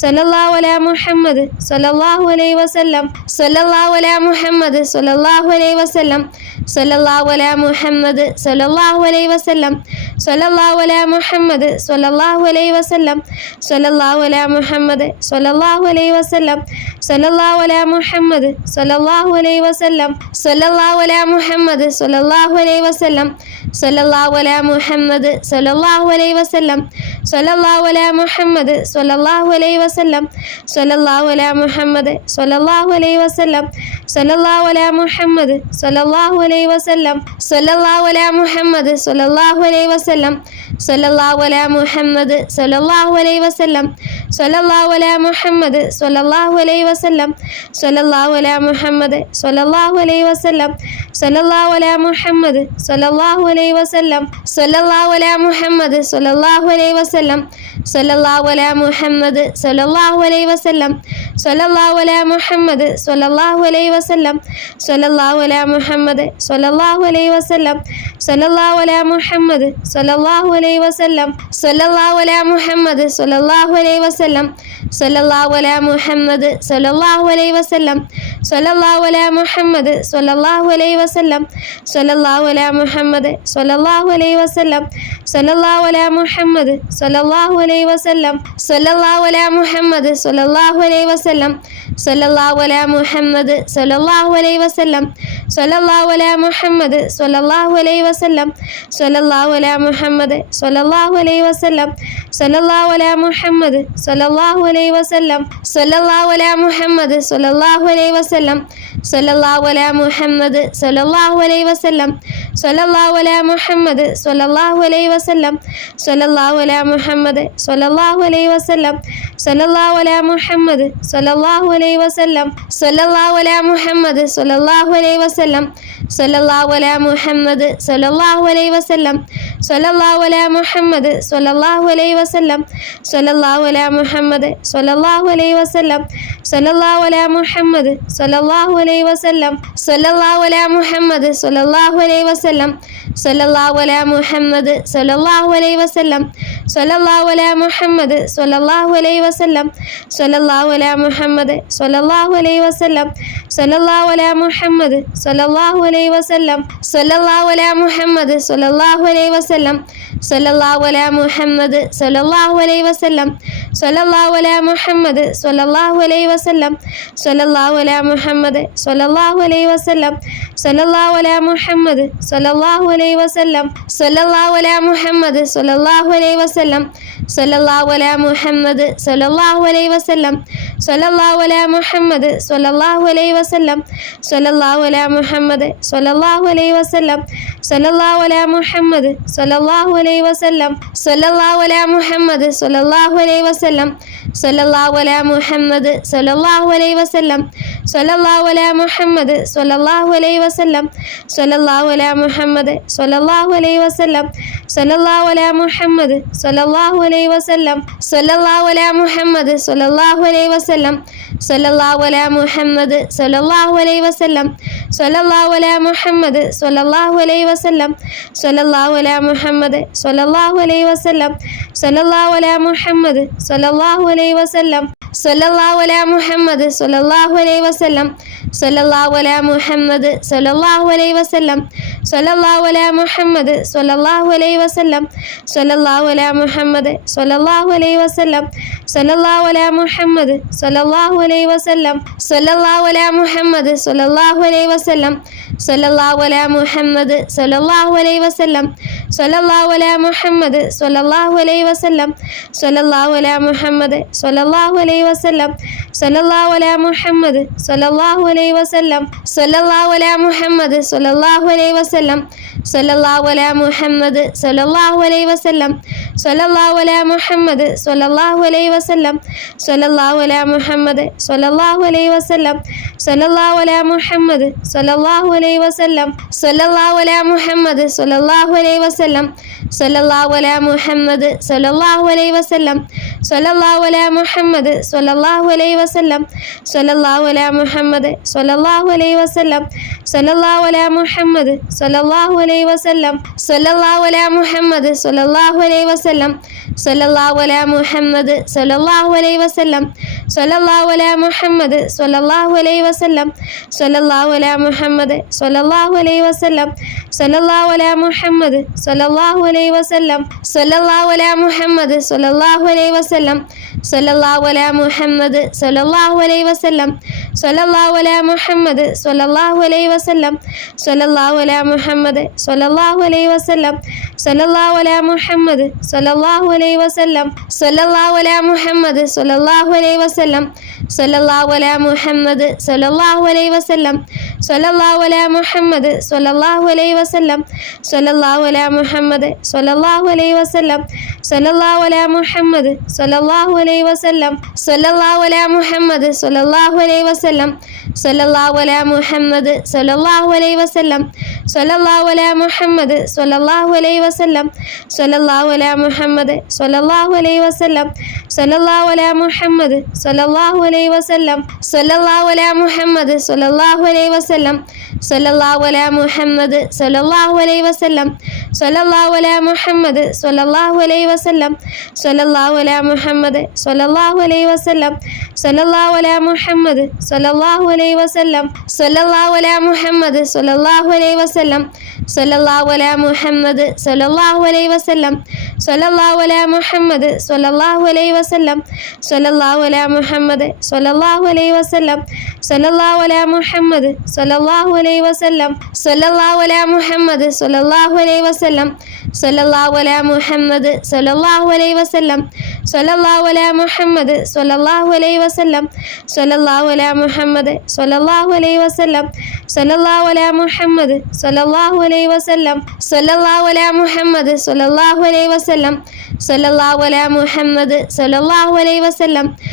സ്വല്ലല്ലാഹു അലാ മുഹമ്മദ് സ്വല്ലല്ലാഹു അലൈഹി വസല്ലം സ്വല്ലല്ലാഹു അലാ മുഹമ്മദ് സ്വല്ലല്ലാഹു അലൈഹി വസല്ലം സ്വല്ലല്ലാഹു അലാ മുഹമ്മദ് സ്വല്ലല്ലാഹു അലൈഹി വസല്ലം സ്വല്ലല്ലാഹു അലാ മുഹമ്മദ് സ്വല്ലല്ലാഹു അലൈഹി വസല്ലം സ്വല്ലല്ലാഹു അലാ മുഹമ്മദ് സ്വല്ലല്ലാഹു അലൈഹി വസല്ലം സ്വല്ലല്ലാഹു അലാ മുഹമ്മദ് സ്വല്ലല്ലാഹു അലൈഹി വസല്ലം സ്വല്ലല്ലാഹു അലാ മുഹമ്മദ് സ്വല്ലല്ലാഹു അലൈഹി വസല്ലം സ്വല്ലല്ലാഹു അലാ മുഹമ്മദ് സ്വല്ലല്ലാഹു അലൈഹി വസല്ലം സ്വല്ലല്ലാഹു അലാ മുഹമ്മദ് സ്വല്ലല്ലാഹു അലൈഹി വസല്ലം സ്വല്ലല്ലാഹു അലാ മുഹമ്മദ് സ്വല്ലല്ലാഹു അലൈഹി വസല്ലം സ്വല്ലല്ലാഹു അലാ മുഹമ്മദ് സ്വല്ലല്ലാഹു അലൈഹി വസല്ലം സ്വല്ലല്ലാഹു അലാ മുഹമ്മദ് സ്വല്ലല്ലാഹു അലൈഹി വസല്ലം സ്വല്ലല്ലാഹു അലാ മുഹമ്മദ് സ്വല്ലല്ലാഹു അലൈഹി വസല്ലം സ്വല്ലല്ലാഹു അലാ മുഹമ്മദ് സ്വല്ലല്ലാഹു അലൈഹി വസല്ലം സ്വല്ലല്ലാഹു അലാ മുഹമ്മദ് സ്വല്ലല്ലാഹു അലൈഹി വസല്ലം സ്വല്ലല്ലാഹു അലാ മുഹമ്മദ് സ്വല്ലല്ലാഹു അലൈഹി വസല്ലം സ്വല്ലല്ലാഹു അലാ മുഹമ്മദ് സ്വല്ലല്ലാഹു അലൈഹി വസല്ലം സ്വല്ലല്ലാഹു അലാ മുഹമ്മദ് സ്വല്ലല്ലാഹു അലൈഹി വസല്ലം സ്വല്ലല്ലാഹു അലാ മുഹമ്മദ് സ്വല്ലല്ലാഹു അലൈഹി വസല്ലം സ്വല്ലല്ലാഹു അലാ മുഹമ്മദ് സ്വല്ലല്ലാഹു അലൈഹി വസല്ലം സ്വല്ലല്ലാഹു അലാ മുഹമ്മദ് സ്വല്ലല്ലാഹു അലൈഹി വസല്ലം സ്വല്ലല്ലാഹു അലാ മുഹമ്മദ് സ്വല്ലല്ലാഹു അലൈഹി വസല്ലം സ്വല്ലല്ലാഹു അലാ മുഹമ്മദ് സ്വല്ലല്ലാഹു അലൈഹി വസല്ലം സ്വല്ലല്ലാഹു അലാ മുഹമ്മദ് സ്വല്ലല്ലാഹു അലൈഹി വസല്ലം സ്വല്ലല്ലാഹു അലാ മുഹമ്മദ് സ്വല്ലല്ലാഹു അലൈഹി വസല്ലം സ്വല്ലല്ലാഹു അലാ മുഹമ്മദ് സ്വല്ലല്ലാഹു അലൈഹി വസല്ലം സ്വല്ലല്ലാഹു അലാ മുഹമ്മദ് സ്വല്ലല്ലാഹു അലൈഹി വസല്ലം സ്വല്ലല്ലാഹു അലാ മുഹമ്മദ് സ്വല്ലല്ലാഹു അലൈഹി വസല്ലം സ്വല്ലല്ലാഹു അലാ മുഹമ്മദ് സ്വല്ലല്ലാഹു അലൈഹി വസല്ലം സ്വല്ലല്ലാഹു അലാ മുഹമ്മദ് സ്വല്ലല്ലാഹു അലൈഹി വസല്ലം സ്വല്ലല്ലാഹു അലാ മുഹമ്മദ് സ്വല്ലല്ലാഹു അലൈഹി വസല്ലം സ്വല്ലല്ലാഹു അലാ മുഹമ്മദ് സ്വല്ലല്ലാഹു അലൈഹി വസല്ലം സ്വല്ലല്ലാഹു അലാ മുഹമ്മദ് സ്വല്ലല്ലാഹു അലൈഹി വസല്ലം സ്വല്ലല്ലാഹു അലാ മുഹമ്മദ് സ്വല്ലല്ലാഹു അലൈഹി വസല്ലം സ്വല്ലല്ലാഹു അലാ മുഹമ്മദ് സ്വല്ലല്ലാഹു അലൈഹി വസല്ലം സ്വല്ലല്ലാഹു അലാ മുഹമ്മദ് സ്വല്ലല്ലാഹു അലൈഹി വസല്ലം സ്വല്ലല്ലാഹു അലാ മുഹമ്മദ് സ്വല്ലല്ലാഹു അലൈഹി വസല്ലം സ്വല്ലല്ലാഹു അലാ മുഹമ്മദ് സ്വല്ലല്ലാഹു അലൈഹി വസല്ലം സ്വല്ലല്ലാഹു അലാ മുഹമ്മദ് സ്വല്ലല്ലാഹു അലൈഹി വസല്ലം സ്വല്ലല്ലാഹു അലാ മുഹമ്മദ് സ്വല്ലല്ലാഹു അലൈഹി വസല്ലം സ്വല്ലല്ലാഹു അലാ മുഹമ്മദ് സ്വല്ലല്ലാഹു അലൈഹി വസല്ലം സ്വല്ലല്ലാഹു അലാ മുഹമ്മദ് സ്വല്ലല്ലാഹു അലൈഹി വസല്ലം സ്വല്ലല്ലാഹു അലാ മുഹമ്മദ് സ്വല്ലല്ലാഹു അലൈഹി വസല്ലം സ്വല്ലല്ലാഹു അലാ മുഹമ്മദ് സ്വല്ലല്ലാഹു അലൈഹി വസല്ലം സ്വല്ലല്ലാഹു അലാ മുഹമ്മദ് സ്വല്ലല്ലാഹു അലൈഹി വസല്ലം സ്വല്ലല്ലാഹു അലാ മുഹമ്മദ് സ്വല്ലല്ലാഹു അലൈഹി വസല്ലം സ്വല്ലല്ലാഹു അലാ മുഹമ്മദ് സ്വല്ലല്ലാഹു അലൈഹി വസല്ലം സ്വല്ലല്ലാഹു അലാ മുഹമ്മദ് സ്വല്ലല്ലാഹു അലൈഹി വസല്ലം സ്വല്ലല്ലാഹു അലാ മുഹമ്മദ് സ്വല്ലല്ലാഹു അലൈഹി വസല്ലം സ്വല്ലല്ലാഹു അലാ മുഹമ്മദ് സ്വല്ലല്ലാഹു അലൈഹി വസല്ലം സ്വല്ലല്ലാഹു അലാ മുഹമ്മദ് സ്വല്ലല്ലാഹു അലൈഹി വസല്ലം സ്വല്ലല്ലാഹു അലാ മുഹമ്മദ് സ്വല്ലല്ലാഹു അലൈഹി വസല്ലം സ്വല്ലല്ലാഹു അലാ മുഹമ്മദ് സ്വല്ലല്ലാഹു അലൈഹി വസല്ലം സ്വല്ലല്ലാഹു അലാ മുഹമ്മദ് സ്വല്ലല്ലാഹു അലൈഹി വസല്ലം സ്വല്ലല്ലാഹു അലാ മുഹമ്മദ് സ്വല്ലല്ലാഹു അലൈഹി വസല്ലം സ്വല്ലല്ലാഹു അലാ മുഹമ്മദ് സ്വല്ലല്ലാഹു അലൈഹി വസല്ലം സ്വല്ലല്ലാഹു അലാ മുഹമ്മദ് സ്വല്ലല്ലാഹു അലൈഹി വസല്ലം സ്വല്ലല്ലാഹു അലാ മുഹമ്മദ് സ്വല്ലല്ലാഹു അലൈഹി വസല്ലം സ്വല്ലല്ലാഹു അലാ മുഹമ്മദ് സ്വല്ലല്ലാഹു അലൈഹി വസല്ലം സ്വല്ലല്ലാഹു അലാ മുഹമ്മദ് സ്വല്ലല്ലാഹു അലൈഹി വസല്ലം സ്വല്ലല്ലാഹു അലാ മുഹമ്മദ് സ്വല്ലല്ലാഹു അലൈഹി വസല്ലം സ്വല്ലല്ലാഹു അലാ മുഹമ്മദ് സ്വല്ലല്ലാഹു അലൈഹി വസല്ലം സ്വല്ലല്ലാഹു അലാ മുഹമ്മദ് സ്വല്ലല്ലാഹു അലൈഹി വസല്ലം സ്വല്ലല്ലാഹു അലാ മുഹമ്മദ് സ്വല്ലല്ലാഹു അലൈഹി വസല്ലം സ്വല്ലല്ലാഹു അലാ മുഹമ്മദ് സ്വല്ലല്ലാഹു അലൈഹി വസല്ലം സല്ലല്ലാഹു അലാ മുഹമ്മദ് സല്ലല്ലാഹു അലൈഹി വസല്ലം സല്ലല്ലാഹു അലാ മുഹമ്മദ് സല്ലല്ലാഹു അലൈഹി വസല്ലം സല്ലല്ലാഹു അലാ മുഹമ്മദ് സല്ലല്ലാഹു അലൈഹി വസല്ലം സല്ലല്ലാഹു അലാ മുഹമ്മദ് സല്ലല്ലാഹു അലൈഹി വസല്ലം സല്ലല്ലാഹു അലാ മുഹമ്മദ് സല്ലല്ലാഹു അലൈഹി വസല്ലം സല്ലല്ലാഹു അലാ മുഹമ്മദ് സല്ലല്ലാഹു അലൈഹി വസല്ലം സല്ലല്ലാഹു അലാ മുഹമ്മദ് സല്ലല്ലാഹു അലൈഹി വസല്ലം സല്ലല്ലാഹു അലാ മുഹമ്മദ് സല്ലല്ലാഹു അലൈഹി വസല്ലം സല്ലല്ലാഹു അലാ മുഹമ്മദ് സല്ലല്ലാഹു അലൈഹി വസല്ലം സല്ലല്ലാഹു അലാ മുഹമ്മദ് സല്ലല്ലാഹു അലൈഹി വസല്ലം സല്ലല്ലാഹു അലാ മുഹമ്മദ് സല്ലല്ലാഹു അലൈഹി വസല്ലം സല്ലല്ലാഹു അലാ മുഹമ്മദ് സല്ലല്ലാഹു അലൈഹി വസല്ലം സല്ലല്ലാഹു അലാ മുഹമ്മദ് സല്ലല്ലാഹു അലൈഹി വസല്ലം സല്ലല്ലാഹു അലാ മുഹമ്മദ് സല്ലല്ലാഹു അലൈഹി വസല്ലം സല്ലല്ലാഹു അലാ മുഹമ്മദ് സല്ലല്ലാഹു അലൈഹി വസല്ലം സല്ലല്ലാഹു അലാ മുഹമ്മദ് സല്ലല്ലാഹു അലൈഹി വസല്ലം സല്ലല്ലാഹു അലാ മുഹമ്മദ് സല്ലല്ലാഹു അലൈഹി വസല്ലം സല്ലല്ലാഹു അലാ മുഹമ്മദ് സല്ലല്ലാഹു അലൈഹി വസല്ലം സല്ലല്ലാഹു അലാ മുഹമ്മദ് സല്ലല്ലാഹു അലൈഹി വസല്ലം സല്ലല്ലാഹു അലാ മുഹമ്മദ് സല്ലല്ലാഹു അലൈഹി വസല്ലം സല്ലല്ലാഹു അലാ മുഹമ്മദ് സല്ലല്ലാഹു അലൈഹി വസല്ലം സല്ലല്ലാഹു അലാ മുഹമ്മദ് സല്ലല്ലാഹു അലൈഹി വസല്ലം സല്ലല്ലാഹു അലാ മുഹമ്മദ് സല്ലല്ലാഹു അലൈഹി വസല്ലം സല്ലല്ലാഹു അലാ മുഹമ്മദ് സല്ലല്ലാഹു അലൈഹി വസല്ലം സല്ലല്ലാഹു അലാ മുഹമ്മദ് സല്ലല്ലാഹു അലൈഹി വസല്ലം സല്ലല്ലാഹു അലാ മുഹമ്മദ് സല്ലല്ലാഹു അലൈഹി വസല്ലം സല്ലല്ലാഹു അലാ മുഹമ്മദ് സല്ലല്ലാഹു അലൈഹി വസല്ലം സല്ലല്ലാഹു അലാ മുഹമ്മദ് സല്ലല്ലാഹു അലൈഹി വസല്ലം സല്ലല്ലാഹു അലാ മുഹമ്മദ് സല്ലല്ലാഹു അലൈഹി വസല്ലം സല്ലല്ലാഹു അലാ മുഹമ്മദ് സല്ലല്ലാഹു അലൈഹി വസല്ലം സല്ലല്ലാഹു അലാ മുഹമ്മദ് സല്ലല്ലാഹു അലൈഹി വസല്ലം സല്ലല്ലാഹു അലാ മുഹമ്മദ് സല്ലല്ലാഹു അലൈഹി വസല്ലം സല്ലല്ലാഹു അലാ മുഹമ്മദ് സല്ലല്ലാഹു അലൈഹി വസല്ലം സല്ലല്ലാഹു അലാ മുഹമ്മദ് സല്ലല്ലാഹു അലൈഹി വസല്ലം സല്ലല്ലാഹു അലാ മുഹമ്മദ് സല്ലല്ലാഹു അലൈഹി വസല്ലം സല്ലല്ലാഹു അലാ മുഹമ്മദ് സല്ലല്ലാഹു അലൈഹി വസല്ലം സല്ലല്ലാഹു അലാ മുഹമ്മദ് സല്ലല്ലാഹു അലൈഹി വസല്ലം സല്ലല്ലാഹു അലാ മുഹമ്മദ് സല്ലല്ലാഹു അലൈഹി വസല്ലം സല്ലല്ലാഹു അലാ മുഹമ്മദ് സല്ലല്ലാഹു അലൈഹി വസല്ലം സല്ലല്ലാഹു അലാ മുഹമ്മദ് സല്ലല്ലാഹു അലൈഹി വസല്ലം സല്ലല്ലാഹു അലാ മുഹമ്മദ് സല്ലല്ലാഹു അലൈഹി വസല്ലം സല്ലല്ലാഹു അലാ മുഹമ്മദ് സല്ലല്ലാഹു അലൈഹി വസല്ലം സല്ലല്ലാഹു അലാ മുഹമ്മദ് സല്ലല്ലാഹു അലൈഹി വസല്ലം സല്ലല്ലാഹു അലാ മുഹമ്മദ് സല്ലല്ലാഹു അലൈഹി വസല്ലം സല്ലല്ലാഹു അലാ മുഹമ്മദ് സല്ലല്ലാഹു അലൈഹി വസല്ലം സല്ലല്ലാഹു അലാ മുഹമ്മദ് സല്ലല്ലാഹു അലൈഹി വസല്ലം സല്ലല്ലാഹു അലാ മുഹമ്മദ് സല്ലല്ലാഹു അലൈഹി വസല്ലം സല്ലല്ലാഹു അലാ മുഹമ്മദ് സല്ലല്ലാഹു അലൈഹി വസല്ലം സല്ലല്ലാഹു അലാ മുഹമ്മദ് സല്ലല്ലാഹു അലൈഹി വസല്ലം സല്ലല്ലാഹു അലാ മുഹമ്മദ് സല്ലല്ലാഹു അലൈഹി വസല്ലം സല്ലല്ലാഹു അലാ മുഹമ്മദ് സല്ലല്ലാഹു അലൈഹി വസല്ലം സല്ലല്ലാഹു അലാ മുഹമ്മദ് സല്ലല്ലാഹു അലൈഹി വസല്ലം സല്ലല്ലാഹു അലാ മുഹമ്മദ് സല്ലല്ലാഹു അലൈഹി വസല്ലം സല്ലല്ലാഹു അലാ മുഹമ്മദ് സല്ലല്ലാഹു അലൈഹി വസല്ലം സല്ലല്ലാഹു അലാ മുഹമ്മദ് സല്ലല്ലാഹു അലൈഹി വസല്ലം സല്ലല്ലാഹു അലാ മുഹമ്മദ് സല്ലല്ലാഹു അലൈഹി വസല്ലം സല്ലല്ലാഹു അലാ മുഹമ്മദ് സല്ലല്ലാഹു അലൈഹി വസല്ലം സല്ലല്ലാഹു അലാ മുഹമ്മദ് സല്ലല്ലാഹു അലൈഹി വസല്ലം സല്ലല്ലാഹു അലാ മുഹമ്മദ് സല്ലല്ലാഹു അലൈഹി വസല്ലം സല്ലല്ലാഹു അലാ മുഹമ്മദ് സല്ലല്ലാഹു അലൈഹി വസല്ലം സല്ലല്ലാഹു അലാ മുഹമ്മദ് സല്ലല്ലാഹു അലൈഹി വസല്ലം സല്ലല്ലാഹു അലാ മുഹമ്മദ് സല്ലല്ലാഹു അലൈഹി വസല്ലം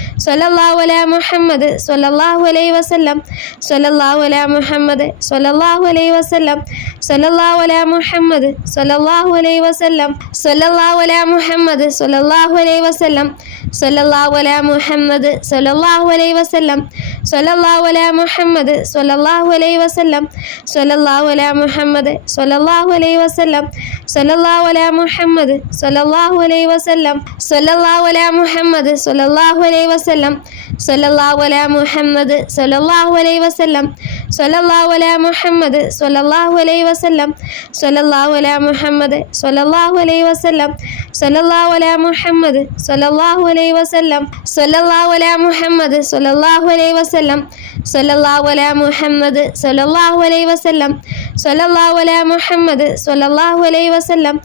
സല്ലല്ലാഹു അലാ മുഹമ്മദ് സല്ലല്ലാഹു അലൈഹി വസല്ലം സല്ലല്ലാഹു അലാ മുഹമ്മദ് സല്ലല്ലാഹു അലൈഹി വസല്ലം സല്ലല്ലാഹു അലാ മുഹമ്മദ് സല്ലല്ലാഹു അലൈഹി വസല്ലം സല്ലല്ലാഹു അലാ മുഹമ്മദ് സല്ലല്ലാഹു അലൈഹി വസല്ലം സല്ലല്ലാഹു അലാ മുഹമ്മദ് സല്ലല്ലാഹു അലൈഹി വസല്ലം സല്ലല്ലാഹു അലാ മുഹമ്മദ് സല്ലല്ലാഹു അലൈഹി വസല്ലം സല്ലല്ലാഹു അലാ മുഹമ്മദ് സല്ലല്ലാഹു അലൈഹി വസല്ലം സല്ലല്ലാഹു അലാ മുഹമ്മദ് സല്ലല്ലാഹു അലൈഹി വസല്ലം സല്ലല്ലാഹു അലാ മുഹമ്മദ് സല്ലല്ലാഹു അലൈഹി വസല്ലം സല്ലല്ലാഹു അലാ മുഹമ്മദ് സല്ലല്ലാഹു അലൈഹി വസല്ലം സല്ലല്ലാഹു അലാ മുഹമ്മദ് സല്ലല്ലാഹു അലൈഹി വസല്ലം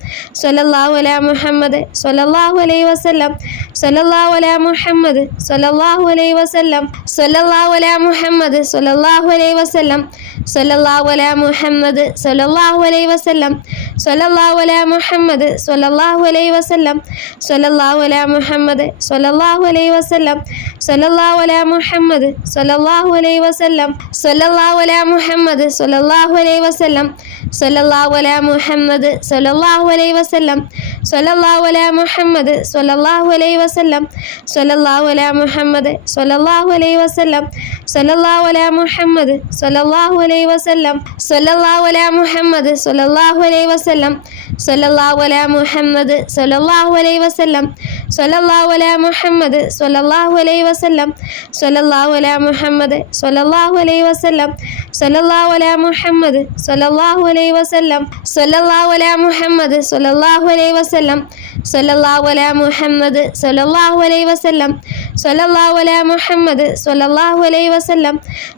സല്ലല്ലാഹു അലാ മുഹമ്മദ് സല്ലല്ലാഹു അലൈഹി വസല്ലം സല്ലല്ലാഹു അലാ മുഹമ്മദ് സല്ലല്ലാഹു അലൈഹി വസല്ലം സല്ലല്ലാഹു അലാ മുഹമ്മദ് സല്ലല്ലാഹു അലൈഹി വസല്ലം സല്ലല്ലാഹു അലാ മുഹമ്മദ് സല്ലല്ലാഹു അലൈഹി വസല്ലം സല്ലല്ലാഹു അലാ മുഹമ്മദ് സല്ലല്ലാഹു അലൈഹി വസല്ലം സല്ലല്ലാഹു അലാ മുഹമ്മദ് സല്ലല്ലാഹു അലൈഹി വസല്ലം സല്ലല്ലാഹു അലാ മുഹമ്മദ് സല്ലല്ലാഹു അലൈഹി വസല്ലം സല്ലല്ലാഹു അലാ മുഹമ്മദ് സല്ലല്ലാഹു അലൈഹി വസല്ലം സല്ലല്ലാഹു അലാ മുഹമ്മദ് സല്ലല്ലാഹു അലൈഹി വസല്ലം സല്ലല്ലാഹു അലാ മുഹമ്മദ് സല്ലല്ലാഹു അലൈഹി വസല്ലം സല്ലല്ലാഹു അലാ മുഹമ്മദ് സല്ലല്ലാഹു അലൈഹി വസല്ലം സല്ലല്ലാഹു അലാ മുഹമ്മദ് സല്ലല്ലാഹു അലൈഹി വസല്ലം സല്ലല്ലാഹു അലാ മുഹമ്മദ് സല്ലല്ലാഹു അലൈഹി വസല്ലം സ്വല്ലല്ലാഹു അലാ മുഹമ്മദ് സ്വല്ലല്ലാഹു അലൈഹി വസല്ലം സ്വല്ലല്ലാഹു അലാ മുഹമ്മദ് സ്വല്ലല്ലാഹു അലൈഹി വസല്ലം സ്വല്ലല്ലാഹു അലാ മുഹമ്മദ് സ്വല്ലല്ലാഹു അലൈഹി വസല്ലം സ്വല്ലല്ലാഹു അലാ മുഹമ്മദ് സ്വല്ലല്ലാഹു അലൈഹി വസല്ലം സ്വല്ലല്ലാഹു അലാ മുഹമ്മദ് സ്വല്ലല്ലാഹു അലൈഹി വസല്ലം സ്വല്ലല്ലാഹു അലാ മുഹമ്മദ് സ്വല്ലല്ലാഹു അലൈഹി വസല്ലം സ്വല്ലല്ലാഹു അലാ മുഹമ്മദ് സ്വല്ലല്ലാഹു അലൈഹി വസല്ലം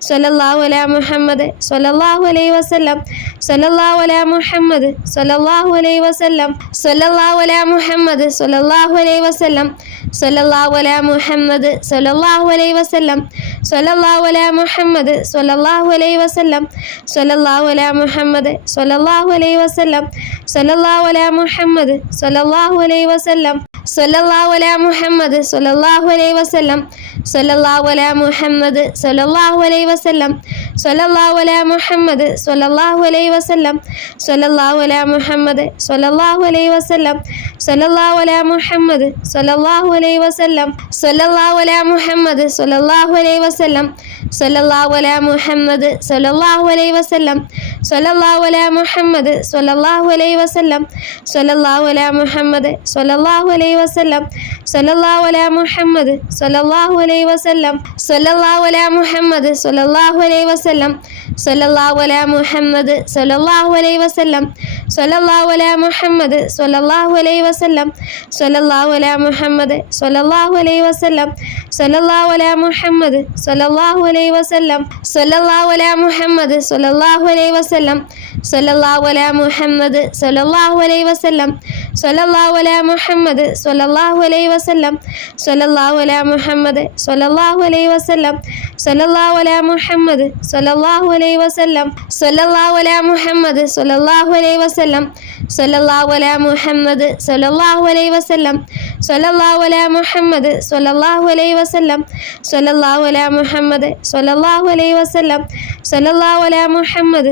സ്വല്ലല്ലാഹു അലാ മുഹമ്മദ് സ്വല്ലല്ലാഹു അലൈഹി വസല്ലം സ്വല്ലല്ലാഹു അലാ മുഹമ്മദ് സ്വല്ലല്ലാഹു അലൈഹി വസല്ലം സ്വല്ലല്ലാഹു അലാ മുഹമ്മദ് സ്വല്ലല്ലാഹു അലൈഹി വസല്ലം സ്വല്ലല്ലാഹു അലാ മുഹമ്മദ് സ്വല്ലല്ലാഹു അലൈഹി വസല്ലം സ്വല്ലല്ലാഹു അലാ മുഹമ്മദ് സ്വല്ലല്ലാഹു അലൈഹി വസല്ലം സ്വല്ലല്ലാഹു അലാ മുഹമ്മദ് സ്വല്ലല്ലാഹു അലൈഹി വസല്ലം സ്വല്ലല്ലാഹു അലാ മുഹമ്മദ് സ്വല്ലല്ലാഹു അലൈഹി വസല്ലം സ്വല്ലല്ലാഹു അലാ മുഹമ്മദ് സ്വല്ലല്ലാഹു അലൈഹി വസല്ലം സ്വല്ലല്ലാഹു അലാ മുഹമ്മദ് സ്വല്ലല്ലാഹു അലൈഹി വസല്ലം സ്വല്ലല്ലാഹു അലാ മുഹമ്മദ് സ്വല്ലല്ലാഹു അലൈഹി വസല്ലം സ്വല്ലല്ലാഹു അലാ മുഹമ്മദ് സ്വല്ലല്ലാഹു അലൈഹി വസല്ലം സ്വല്ലല്ലാഹു അലാ മുഹമ്മദ് സ്വല്ലല്ലാഹു അലൈഹി വസല്ലം സ്വല്ലല്ലാഹു അലാ മുഹമ്മദ് സ്വല്ലല്ലാഹു അലൈഹി വസല്ലം സ്വല്ലല്ലാഹു അലാ മുഹമ്മദ് സ്വല്ലല്ലാഹു അലൈഹി വസല്ലം സ്വല്ലല്ലാഹു അലാ മുഹമ്മദ് സ്വല്ലല്ലാഹു അലൈഹി വസല്ലം സ്വല്ലല്ലാഹു അലാ മുഹമ്മദ് സ്വല്ലല്ലാഹു അലൈഹി വസല്ലം സ്വല്ലല്ലാഹു അലാ മുഹമ്മദ് സ്വല്ലല്ലാഹു അലൈഹി വസല്ലം സ്വല്ലല്ലാഹു അലാ മുഹമ്മദ് സ്വല്ലല്ലാഹു അലൈഹി വസല്ലം സ്വല്ലല്ലാഹു അലാ മുഹമ്മദ് സ്വല്ലല്ലാഹു അലൈഹി വസല്ലം സ്വല്ലല്ലാഹു അലാ മുഹമ്മദ് സ്വല്ലല്ലാഹു അലൈഹി വസല്ലം സ്വല്ലല്ലാഹു അലാ മുഹമ്മദ് സ്വല്ലല്ലാഹു അലൈഹി വസല്ലം സ്വല്ലല്ലാഹു അലാ മുഹമ്മദ് സ്വല്ലല്ലാഹു അലൈഹി വസല്ലം സ്വല്ലല്ലാഹു അലാ മുഹമ്മദ് സ്വല്ലല്ലാഹു അലൈഹി വസല്ലം സ്വല്ലല്ലാഹു അലാ മുഹമ്മദ് സ്വല്ലല്ലാഹു അലൈഹി വസല്ലം സ്വല്ലല്ലാഹു അലാ മുഹമ്മദ് സ്വല്ലല്ലാഹു അലൈഹി വസല്ലം സ്വല്ലല്ലാഹു അലാ മുഹമ്മദ് സ്വല്ലല്ലാഹു അലൈഹി വസല്ലം സ്വല്ലല്ലാഹു അലാ മുഹമ്മദ് സ്വല്ലല്ലാഹു അലൈഹി വസല്ലം സ്വല്ലല്ലാഹു അലാ മുഹമ്മദ് സ്വല്ലല്ലാഹു അലൈഹി വസല്ലം സ്വല്ലല്ലാഹു അലാ മുഹമ്മദ് സ്വല്ലല്ലാഹു അലൈഹി വസല്ലം സ്വല്ലല്ലാഹു അലാ മുഹമ്മദ് സ്വല്ലല്ലാഹു അലൈഹി വസല്ലം സ്വല്ലല്ലാഹു അലാ മുഹമ്മദ് സ്വല്ലല്ലാഹു അലൈഹി വസല്ലം സ്വല്ലല്ലാഹു അലാ മുഹമ്മദ് സ്വല്ലല്ലാഹു അലൈഹി വസല്ലം സ്വല്ലല്ലാഹു അലാ മുഹമ്മദ് സ്വല്ലല്ലാഹു അലൈഹി വസല്ലം സ്വല്ലല്ലാഹു അലാ മുഹമ്മദ് സ്വല്ലല്ലാഹു അലൈഹി വസല്ലം സ്വല്ലല്ലാഹു അലാ മുഹമ്മദ് സ്വല്ലല്ലാഹു അലൈഹി വസല്ലം സ്വല്ലല്ലാഹു അലാ മുഹമ്മദ് സ്വല്ലല്ലാഹു അലൈഹി വസല്ലം സ്വല്ലല്ലാഹു അലാ മുഹമ്മദ്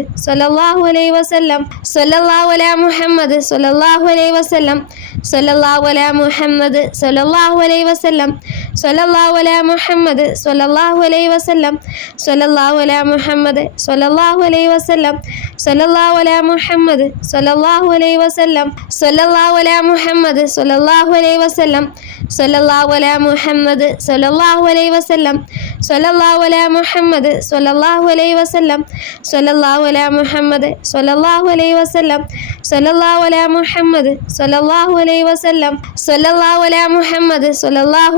സ്വല്ലല്ലാഹു അലൈഹി വസല്ലം സ്വല്ലല്ലാഹു അലാ മുഹമ്മദ് സ്വല്ലല്ലാഹു അലൈഹി വസല്ലം സ്വല്ലല്ലാഹു അലാ മുഹമ്മദ് സ്വല്ലല്ലാഹു അലൈഹി വസല്ലം സ്വല്ലല്ലാഹു അലാ മുഹമ്മദ് സ്വല്ലല്ലാഹു അലൈഹി വസല്ലം സ്വല്ലല്ലാഹു അലാ മുഹമ്മദ് സ്വല്ലല്ലാഹു അലൈഹി വസല്ലം സ്വല്ലല്ലാഹു അലാ മുഹമ്മദ് സ്വല്ലല്ലാഹു അലൈഹി വസല്ലം സ്വല്ലല്ലാഹു അലാ മുഹമ്മദ് സ്വല്ലല്ലാഹു അലൈഹി വസല്ലം സ്വല്ലല്ലാഹു അലാ മുഹമ്മദ് സ്വല്ലല്ലാഹു അലൈഹി വസല്ലം സ്വല്ലല്ലാഹു അലാ മുഹമ്മദ് സ്വല്ലല്ലാഹു അലൈഹി വസല്ലം സ്വല്ലല്ലാഹു അലാ മുഹമ്മദ് സ്വല്ലല്ലാഹു അലൈഹി വസല്ലം സ്വല്ലല്ലാഹു അലാ മുഹമ്മദ് സ്വല്ലല്ലാഹു അലൈഹി വസല്ലം സ്വല്ലല്ലാഹു അലാ മുഹമ്മദ് സ്വല്ലല്ലാഹു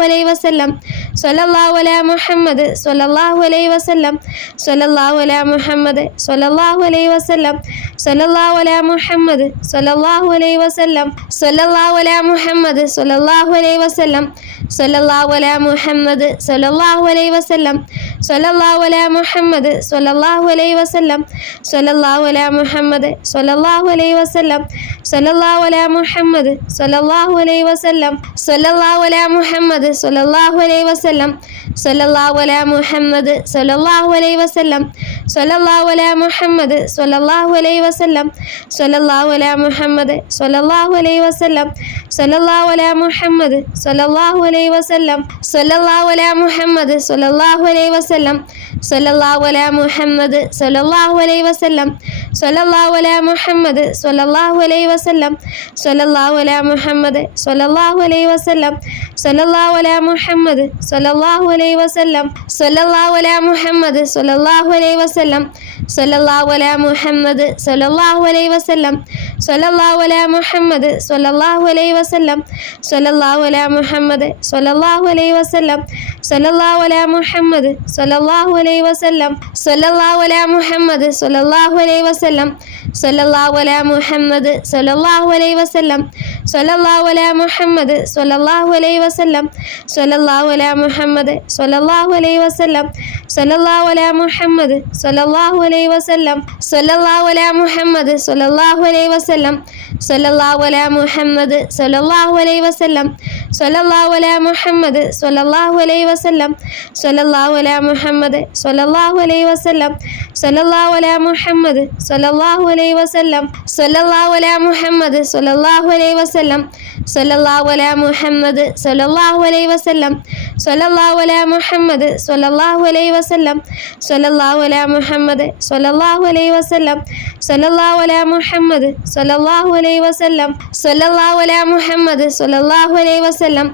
അലൈഹി വസല്ലം സ്വല്ലല്ലാഹു അലാ മുഹമ്മദ് സ്വല്ലല്ലാഹു അലൈഹി വസല്ലം സ്വല്ലല്ലാഹു അലാ മുഹമ്മദ് സ്വല്ലല്ലാഹു അലൈഹി വസല്ലം സ്വല്ലല്ലാഹു അലാ മുഹമ്മദ് സ്വല്ലല്ലാഹു അലൈഹി വസല്ലം സ്വല്ലല്ലാഹു അലാ മുഹമ്മദ് സ്വല്ലല്ലാഹു അലൈഹി വസല്ലം സ്വല്ലല്ലാഹു അലാ മുഹമ്മദ് സ്വല്ലല്ലാഹു അലൈഹി വസല്ലം സ്വല്ലല്ലാഹു അലാ മുഹമ്മദ് സ്വല്ലല്ലാഹു അലൈഹി വസല്ലം സ്വല്ലല്ലാഹു അലാ മുഹമ്മദ് സ്വല്ലല്ലാഹു അലൈഹി വസല്ലം സ്വല്ലല്ലാഹു അലാ മുഹമ്മദ് സ്വല്ലല്ലാഹു അലൈഹി വസല്ലം സ്വല്ലല്ലാഹു അലാ മുഹമ്മദ് സ്വല്ലല്ലാഹു അലൈഹി വസല്ലം സ്വല്ലല്ലാഹു അലാ മുഹമ്മദ് സ്വല്ലല്ലാഹു അലൈഹി വസല്ലം സ്വല്ലല്ലാഹു അലാ മുഹമ്മദ് സ്വല്ലല്ലാഹു അലൈഹി വസല്ലം സ്വല്ലല്ലാഹു അലാ മുഹമ്മദ് സ്വല്ലല്ലാഹു അലൈഹി വസല്ലം സ്വല്ലല്ലാഹു അലാ മുഹമ്മദ് സ്വല്ലല്ലാഹു അലൈഹി വസല്ലം സ്വല്ലല്ലാഹു അലാ മുഹമ്മദ് സ്വല്ലല്ലാഹു അലൈഹി വസല്ലം സ്വല്ലല്ലാഹു അലാ മുഹമ്മദ് സ്വല്ലല്ലാഹു അലൈഹി വസല്ലം സ്വല്ലല്ലാഹു അലാ മുഹമ്മദ് സ്വല്ലല്ലാഹു അലൈഹി വസല്ലം സ്വല്ലല്ലാഹു അലാ മുഹമ്മദ് സ്വല്ലല്ലാഹു അലൈഹി വസല്ലം സ്വല്ലല്ലാഹു അലാ മുഹമ്മദ് സ്വല്ലല്ലാഹു അലൈഹി വസല്ലം സ്വല്ലല്ലാഹു അലാ മുഹമ്മദ് സ്വല്ലല്ലാഹു അലൈഹി വസല്ലം സ്വല്ലല്ലാഹു അലാ മുഹമ്മദ് സ്വല്ലല്ലാഹു അലൈഹി വസല്ലം സ്വല്ലല്ലാഹു അലാ മുഹമ്മദ് സ്വല്ലല്ലാഹു അലൈഹി വസല്ലം സ്വല്ലല്ലാഹു അലാ മുഹമ്മദ് സ്വല്ലല്ലാഹു അലൈഹി വസല്ലം സ്വല്ലല്ലാഹു അലാ മുഹമ്മദ് സ്വല്ലല്ലാഹു അലൈഹി വസല്ലം സ്വല്ലല്ലാഹു അലാ മുഹമ്മദ് സ്വല്ലല്ലാഹു അലൈഹി വസല്ലം സ്വല്ലല്ലാഹു അലാ മുഹമ്മദ് സ്വല്ലല്ലാഹു അലൈഹി വസല്ലം സ്വല്ലല്ലാഹു അലാ മുഹമ്മദ് സ്വല്ലല്ലാഹു അലൈഹി വസല്ലം സ്വല്ലല്ലാഹു അലാ മുഹമ്മദ് സ്വല്ലല്ലാഹു അലൈഹി വസല്ലം സ്വല്ലല്ലാഹു അലാ മുഹമ്മദ് സ്വല്ലല്ലാഹു അലൈഹി വസല്ലം സ്വല്ലല്ലാഹു അലാ മുഹമ്മദ് സ്വല്ലല്ലാഹു അലൈഹി വസല്ലം സ്വല്ലല്ലാഹു അലാ മുഹമ്മദ് സ്വല്ലല്ലാഹു അലൈഹി വസല്ലം സ്വല്ലല്ലാഹു അലാ മുഹമ്മദ് സ്വല്ലല്ലാഹു അലൈഹി വസല്ലം സ്വല്ലല്ലാഹു അലാ മുഹമ്മദ് സ്വല്ലല്ലാഹു അലൈഹി വസല്ലം സ്വല്ലല്ലാഹു അലാ മുഹമ്മദ് സ്വല്ലല്ലാഹു അലൈഹി വസല്ലം സ്വല്ലല്ലാഹു അലാ മുഹമ്മദ് സ്വല്ലല്ലാഹു അലൈഹി വസല്ലം സ്വല്ലല്ലാഹു അലാ മുഹമ്മദ് സ്വല്ലല്ലാഹു അലൈഹി വസല്ലം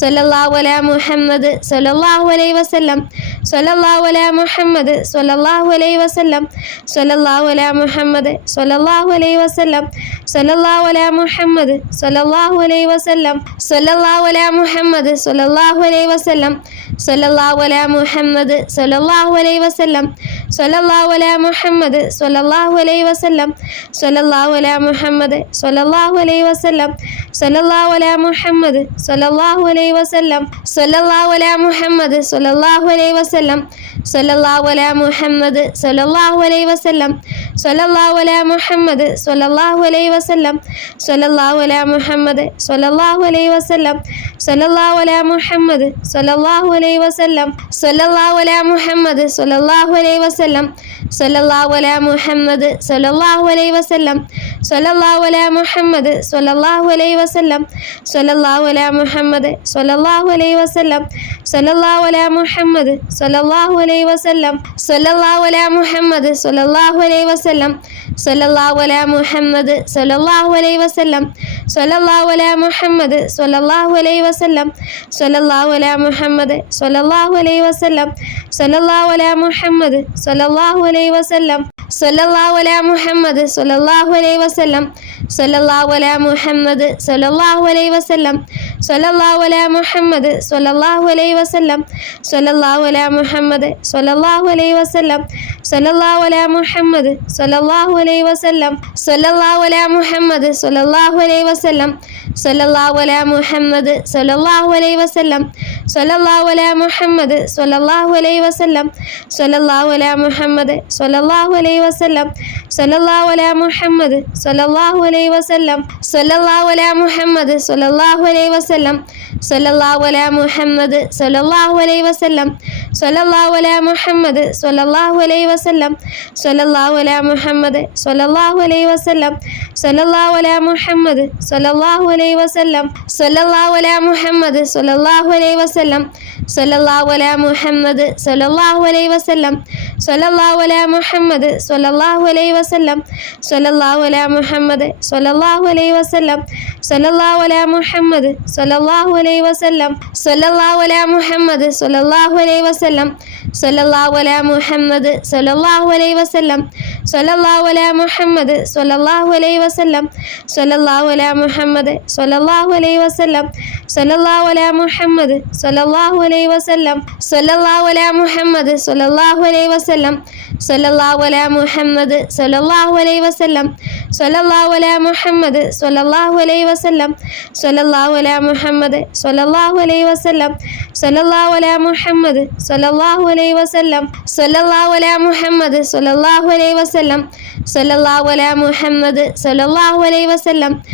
സ്വല്ലല്ലാഹു അലാ മുഹമ്മദ് സ്വല്ലല്ലാഹു അലൈഹി വസല്ലം സ്വല്ലല്ലാഹു അലാ മുഹമ്മദ് സ്വല്ലല്ലാഹു അലൈഹി വസല്ലം സ്വല്ലല്ലാഹു അലാ മുഹമ്മദ് സ്വല്ലല്ലാഹു അലൈഹി വസല്ലം സ്വല്ലല്ലാഹു അലാ മുഹമ്മദ് സ്വല്ലല്ലാഹു അലൈഹി വസല്ലം സ്വല്ലല്ലാഹു അലാ മുഹമ്മദ് സ്വല്ലല്ലാഹു അലൈഹി വസല്ലം സ്വല്ലല്ലാഹു അലാ മുഹമ്മദ് സ്വല്ലല്ലാഹു അലൈഹി വസല്ലം സ്വല്ലല്ലാഹു അലാ മുഹമ്മദ് സ്വല്ലല്ലാഹു അലൈഹി വസല്ലം സ്വല്ലല്ലാഹു അലാ മുഹമ്മദ് സ്വല്ലല്ലാഹു അലൈഹി വസല്ലം സ്വല്ലല്ലാഹു അലാ മുഹമ്മദ് സ്വല്ലല്ലാഹു അലൈഹി വസല്ലം സ്വല്ലല്ലാഹു അലാ മുഹമ്മദ് സ്വല്ലല്ലാഹു അലൈഹി വസല്ലം സ്വല്ലല്ലാഹു അലാ മുഹമ്മദ് സ്വല്ലല്ലാഹു അലൈഹി വസല്ലം സ്വല്ലല്ലാഹു അലാ മുഹമ്മദ് സ്വല്ലല്ലാഹു അലൈഹി വസല്ലം സ്വല്ലല്ലാഹു അലാ മുഹമ്മദ് സ്വല്ലല്ലാഹു അലൈഹി വസല്ലം സ്വല്ലല്ലാഹു അലാ മുഹമ്മദ് സ്വല്ലല്ലാഹു അലൈഹി വസല്ലം സ്വല്ലല്ലാഹു അലാ മുഹമ്മദ് സ്വല്ലല്ലാഹു അലൈഹി വസല്ലം സ്വല്ലല്ലാഹു അലാ മുഹമ്മദ് സ്വല്ലല്ലാഹു അലൈഹി വസല്ലം സ്വല്ലല്ലാഹു അലാ മുഹമ്മദ് സ്വല്ലല്ലാഹു അലൈഹി വസല്ലം സ്വല്ലല്ലാഹു അലാ മുഹമ്മദ് സ്വല്ലല്ലാഹു അലൈഹി വസല്ലം സ്വല്ലല്ലാഹു അലാ മുഹമ്മദ് സ്വല്ലല്ലാഹു അലൈഹി വസല്ലം സ്വല്ലല്ലാഹു അലാ മുഹമ്മദ് സ്വല്ലല്ലാഹു അലൈഹി വസല്ലം സ്വല്ലല്ലാഹു അലാ മുഹമ്മദ് സ്വല്ലല്ലാഹു അലൈഹി വസല്ലം സ്വല്ലല്ലാഹു അലാ മുഹമ്മദ് സ്വല്ലല്ലാഹു അലൈഹി വസല്ലം സ്വല്ലല്ലാഹു അലാ മുഹമ്മദ് സ്വല്ലല്ലാഹു അലൈഹി വസല്ലം സ്വല്ലല്ലാഹു അലാ മുഹമ്മദ് സ്വല്ലല്ലാഹു അലൈഹി വസല്ലം സ്വല്ലല്ലാഹു അലാ മുഹമ്മദ് സ്വല്ലല്ലാഹു അലൈഹി വസല്ലം സ്വല്ലല്ലാഹു അലാ മുഹമ്മദ് സ്വല്ലല്ലാഹു അലൈഹി വസല്ലം സ്വല്ലല്ലാഹു അലാ മുഹമ്മദ് സ്വല്ലല്ലാഹു അലൈഹി വസല്ലം സ്വല്ലല്ലാഹു അലാ മുഹമ്മദ് സ്വല്ലല്ലാഹു അലൈഹി വസല്ലം സ്വല്ലല്ലാഹു അലാ മുഹമ്മദ് സ്വല്ലല്ലാഹു അലൈഹി വസല്ലം സ്വല്ലല്ലാഹു അലാ മുഹമ്മദ് സ്വല്ലല്ലാഹു അലൈഹി വസല്ലം സ്വല്ലല്ലാഹു അലാ മുഹമ്മദ് സ്വല്ലല്ലാഹു അലൈഹി വസല്ലം സ്വല്ലല്ലാഹു അലാ മുഹമ്മദ് സ്വല്ലല്ലാഹു അലൈഹി വസല്ലം സ്വല്ലല്ലാഹു അലാ മുഹമ്മദ് സ്വല്ലല്ലാഹു അലൈഹി വസല്ലം സ്വല്ലല്ലാഹു അലാ മുഹമ്മദ് സ്വല്ലല്ലാഹു അലൈഹി വസല്ലം സ്വല്ലല്ലാഹു അലാ മുഹമ്മദ് സ്വല്ലല്ലാഹു അലൈഹി വസല്ലം സ്വല്ലല്ലാഹു അലാ മുഹമ്മദ് സ്വല്ലല്ലാഹു അലൈഹി വസല്ലം സ്വല്ലല്ലാഹു അലാ മുഹമ്മദ് സ്വല്ലല്ലാഹു അലൈഹി വസല്ലം സ്വല്ലല്ലാഹു അലാ മുഹമ്മദ് സ്വല്ലല്ലാഹു അലൈഹി വസല്ലം സ്വല്ലല്ലാഹു അലാ മുഹമ്മദ് സ്വല്ലല്ലാഹു അലൈഹി വസല്ലം സ്വല്ലല്ലാഹു അലാ മുഹമ്മദ് സ്വല്ലല്ലാഹു അലൈഹി വസല്ലം സ്വല്ലല്ലാഹു അലാ മുഹമ്മദ് സ്വല്ലല്ലാഹു അലൈഹി വസല്ലം സ്വല്ലല്ലാഹു അലാ മുഹമ്മദ് സ്വല്ലല്ലാഹു അലൈഹി വസല്ലം സ്വല്ലല്ലാഹു അലാ മുഹമ്മദ് സ്വല്ലല്ലാഹു അലൈഹി വസല്ലം സ്വല്ലല്ലാഹു അലാ മുഹമ്മദ് സ്വല്ലല്ലാഹു അലൈഹി വസല്ലം സ്വല്ലല്ലാഹു അലാ മുഹമ്മദ് സ്വല്ലല്ലാഹു അലൈഹി വസല്ലം സ്വല്ലല്ലാഹു അലാ മുഹമ്മദ് സ്വല്ലല്ലാഹു അലൈഹി വസല്ലം സ്വല്ലല്ലാഹു അലാ മുഹമ്മദ് സ്വല്ലല്ലാഹു അലൈഹി വസല്ലം സ്വല്ലല്ലാഹു അലാ മുഹമ്മദ് സ്വല്ലല്ലാഹു അലൈഹി വസല്ലം സ്വല്ലല്ലാഹു അലാ മുഹമ്മദ് സ്വല്ലല്ലാഹു അലൈഹി വസല്ലം സ്വല്ലല്ലാഹു അലാ മുഹമ്മദ് സ്വല്ലല്ലാഹു അലൈഹി വസല്ലം സ്വല്ലല്ലാഹു അലാ മുഹമ്മദ് സ്വല്ലല്ലാഹു അലൈഹി വസല്ലം സ്വല്ലല്ലാഹു അലാ മുഹമ്മദ് സ്വല്ലല്ലാഹു അലൈഹി വസല്ലം സ്വല്ലല്ലാഹു അലാ മുഹമ്മദ് സ്വല്ലല്ലാഹു അലൈഹി വസല്ലം സ്വല്ലല്ലാഹു അലാ മുഹമ്മദ് സ്വല്ലല്ലാഹു അലൈഹി വസല്ലം സ്വല്ലല്ലാഹു അലാ മുഹമ്മദ് സ്വല്ലല്ലാഹു അലൈഹി വസല്ലം സ്വല്ലല്ലാഹു അലാ മുഹമ്മദ് സ്വല്ലല്ലാഹു അലൈഹി വസല്ലം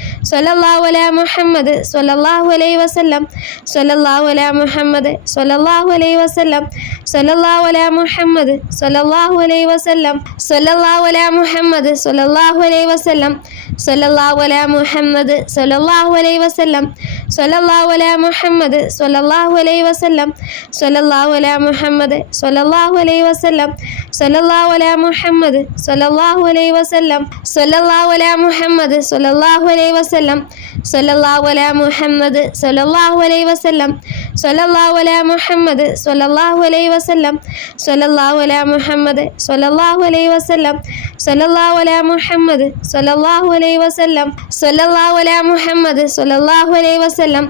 സ്വല്ലല്ലാഹു അലാ മുഹമ്മദ് സ്വല്ലല്ലാഹു അലൈഹി വസല്ലം സ്വല്ലല്ലാഹു അലാ മുഹമ്മദ് സ്വല്ലല്ലാഹു അലൈഹി വസല്ലം സ്വല്ലല്ലാഹു അലാ മുഹമ്മദ് സ്വല്ലല്ലാഹു അലൈഹി വസല്ലം സ്വല്ലല്ലാഹു അലാ മുഹമ്മദ് സ്വല്ലല്ലാഹു അലൈഹി വസല്ലം സ്വല്ലല്ലാഹു അലാ മുഹമ്മദ് സ്വല്ലല്ലാഹു അലൈഹി വസല്ലം സ്വല്ലല്ലാഹു അലാ മുഹമ്മദ് സ്വല്ലല്ലാഹു അലൈഹി വസല്ലം സ്വല്ലല്ലാഹു അലാ മുഹമ്മദ് സ്വല്ലല്ലാഹു അലൈഹി വസല്ലം സ്വല്ലല്ലാഹു അലാ മുഹമ്മദ് സ്വല്ലല്ലാഹു അലൈഹി വസല്ലം സ്വല്ലല്ലാഹു അലാ മുഹമ്മദ് സ്വല്ലല്ലാഹു അലൈഹി വസല്ലം സ്വല്ലല്ലാഹു അലാ മുഹമ്മദ് സ്വല്ലല്ലാഹു അലൈഹി വസല്ലം സ്വല്ലല്ലാഹു അലാ മുഹമ്മദ് സ്വല്ലല്ലാഹു അലൈഹി വസല്ലം സ്വല്ലല്ലാഹു അലാ മുഹമ്മദ് സ്വല്ലല്ലാഹു അലൈഹി വസല്ലം സ്വല്ലല്ലാഹു അലാ മുഹമ്മദ് സ്വല്ലല്ലാഹു അലൈഹി വസല്ലം സ്വല്ലല്ലാഹു അലാ മുഹമ്മദ് സ്വല്ലല്ലാഹു അലൈഹി വസല്ലം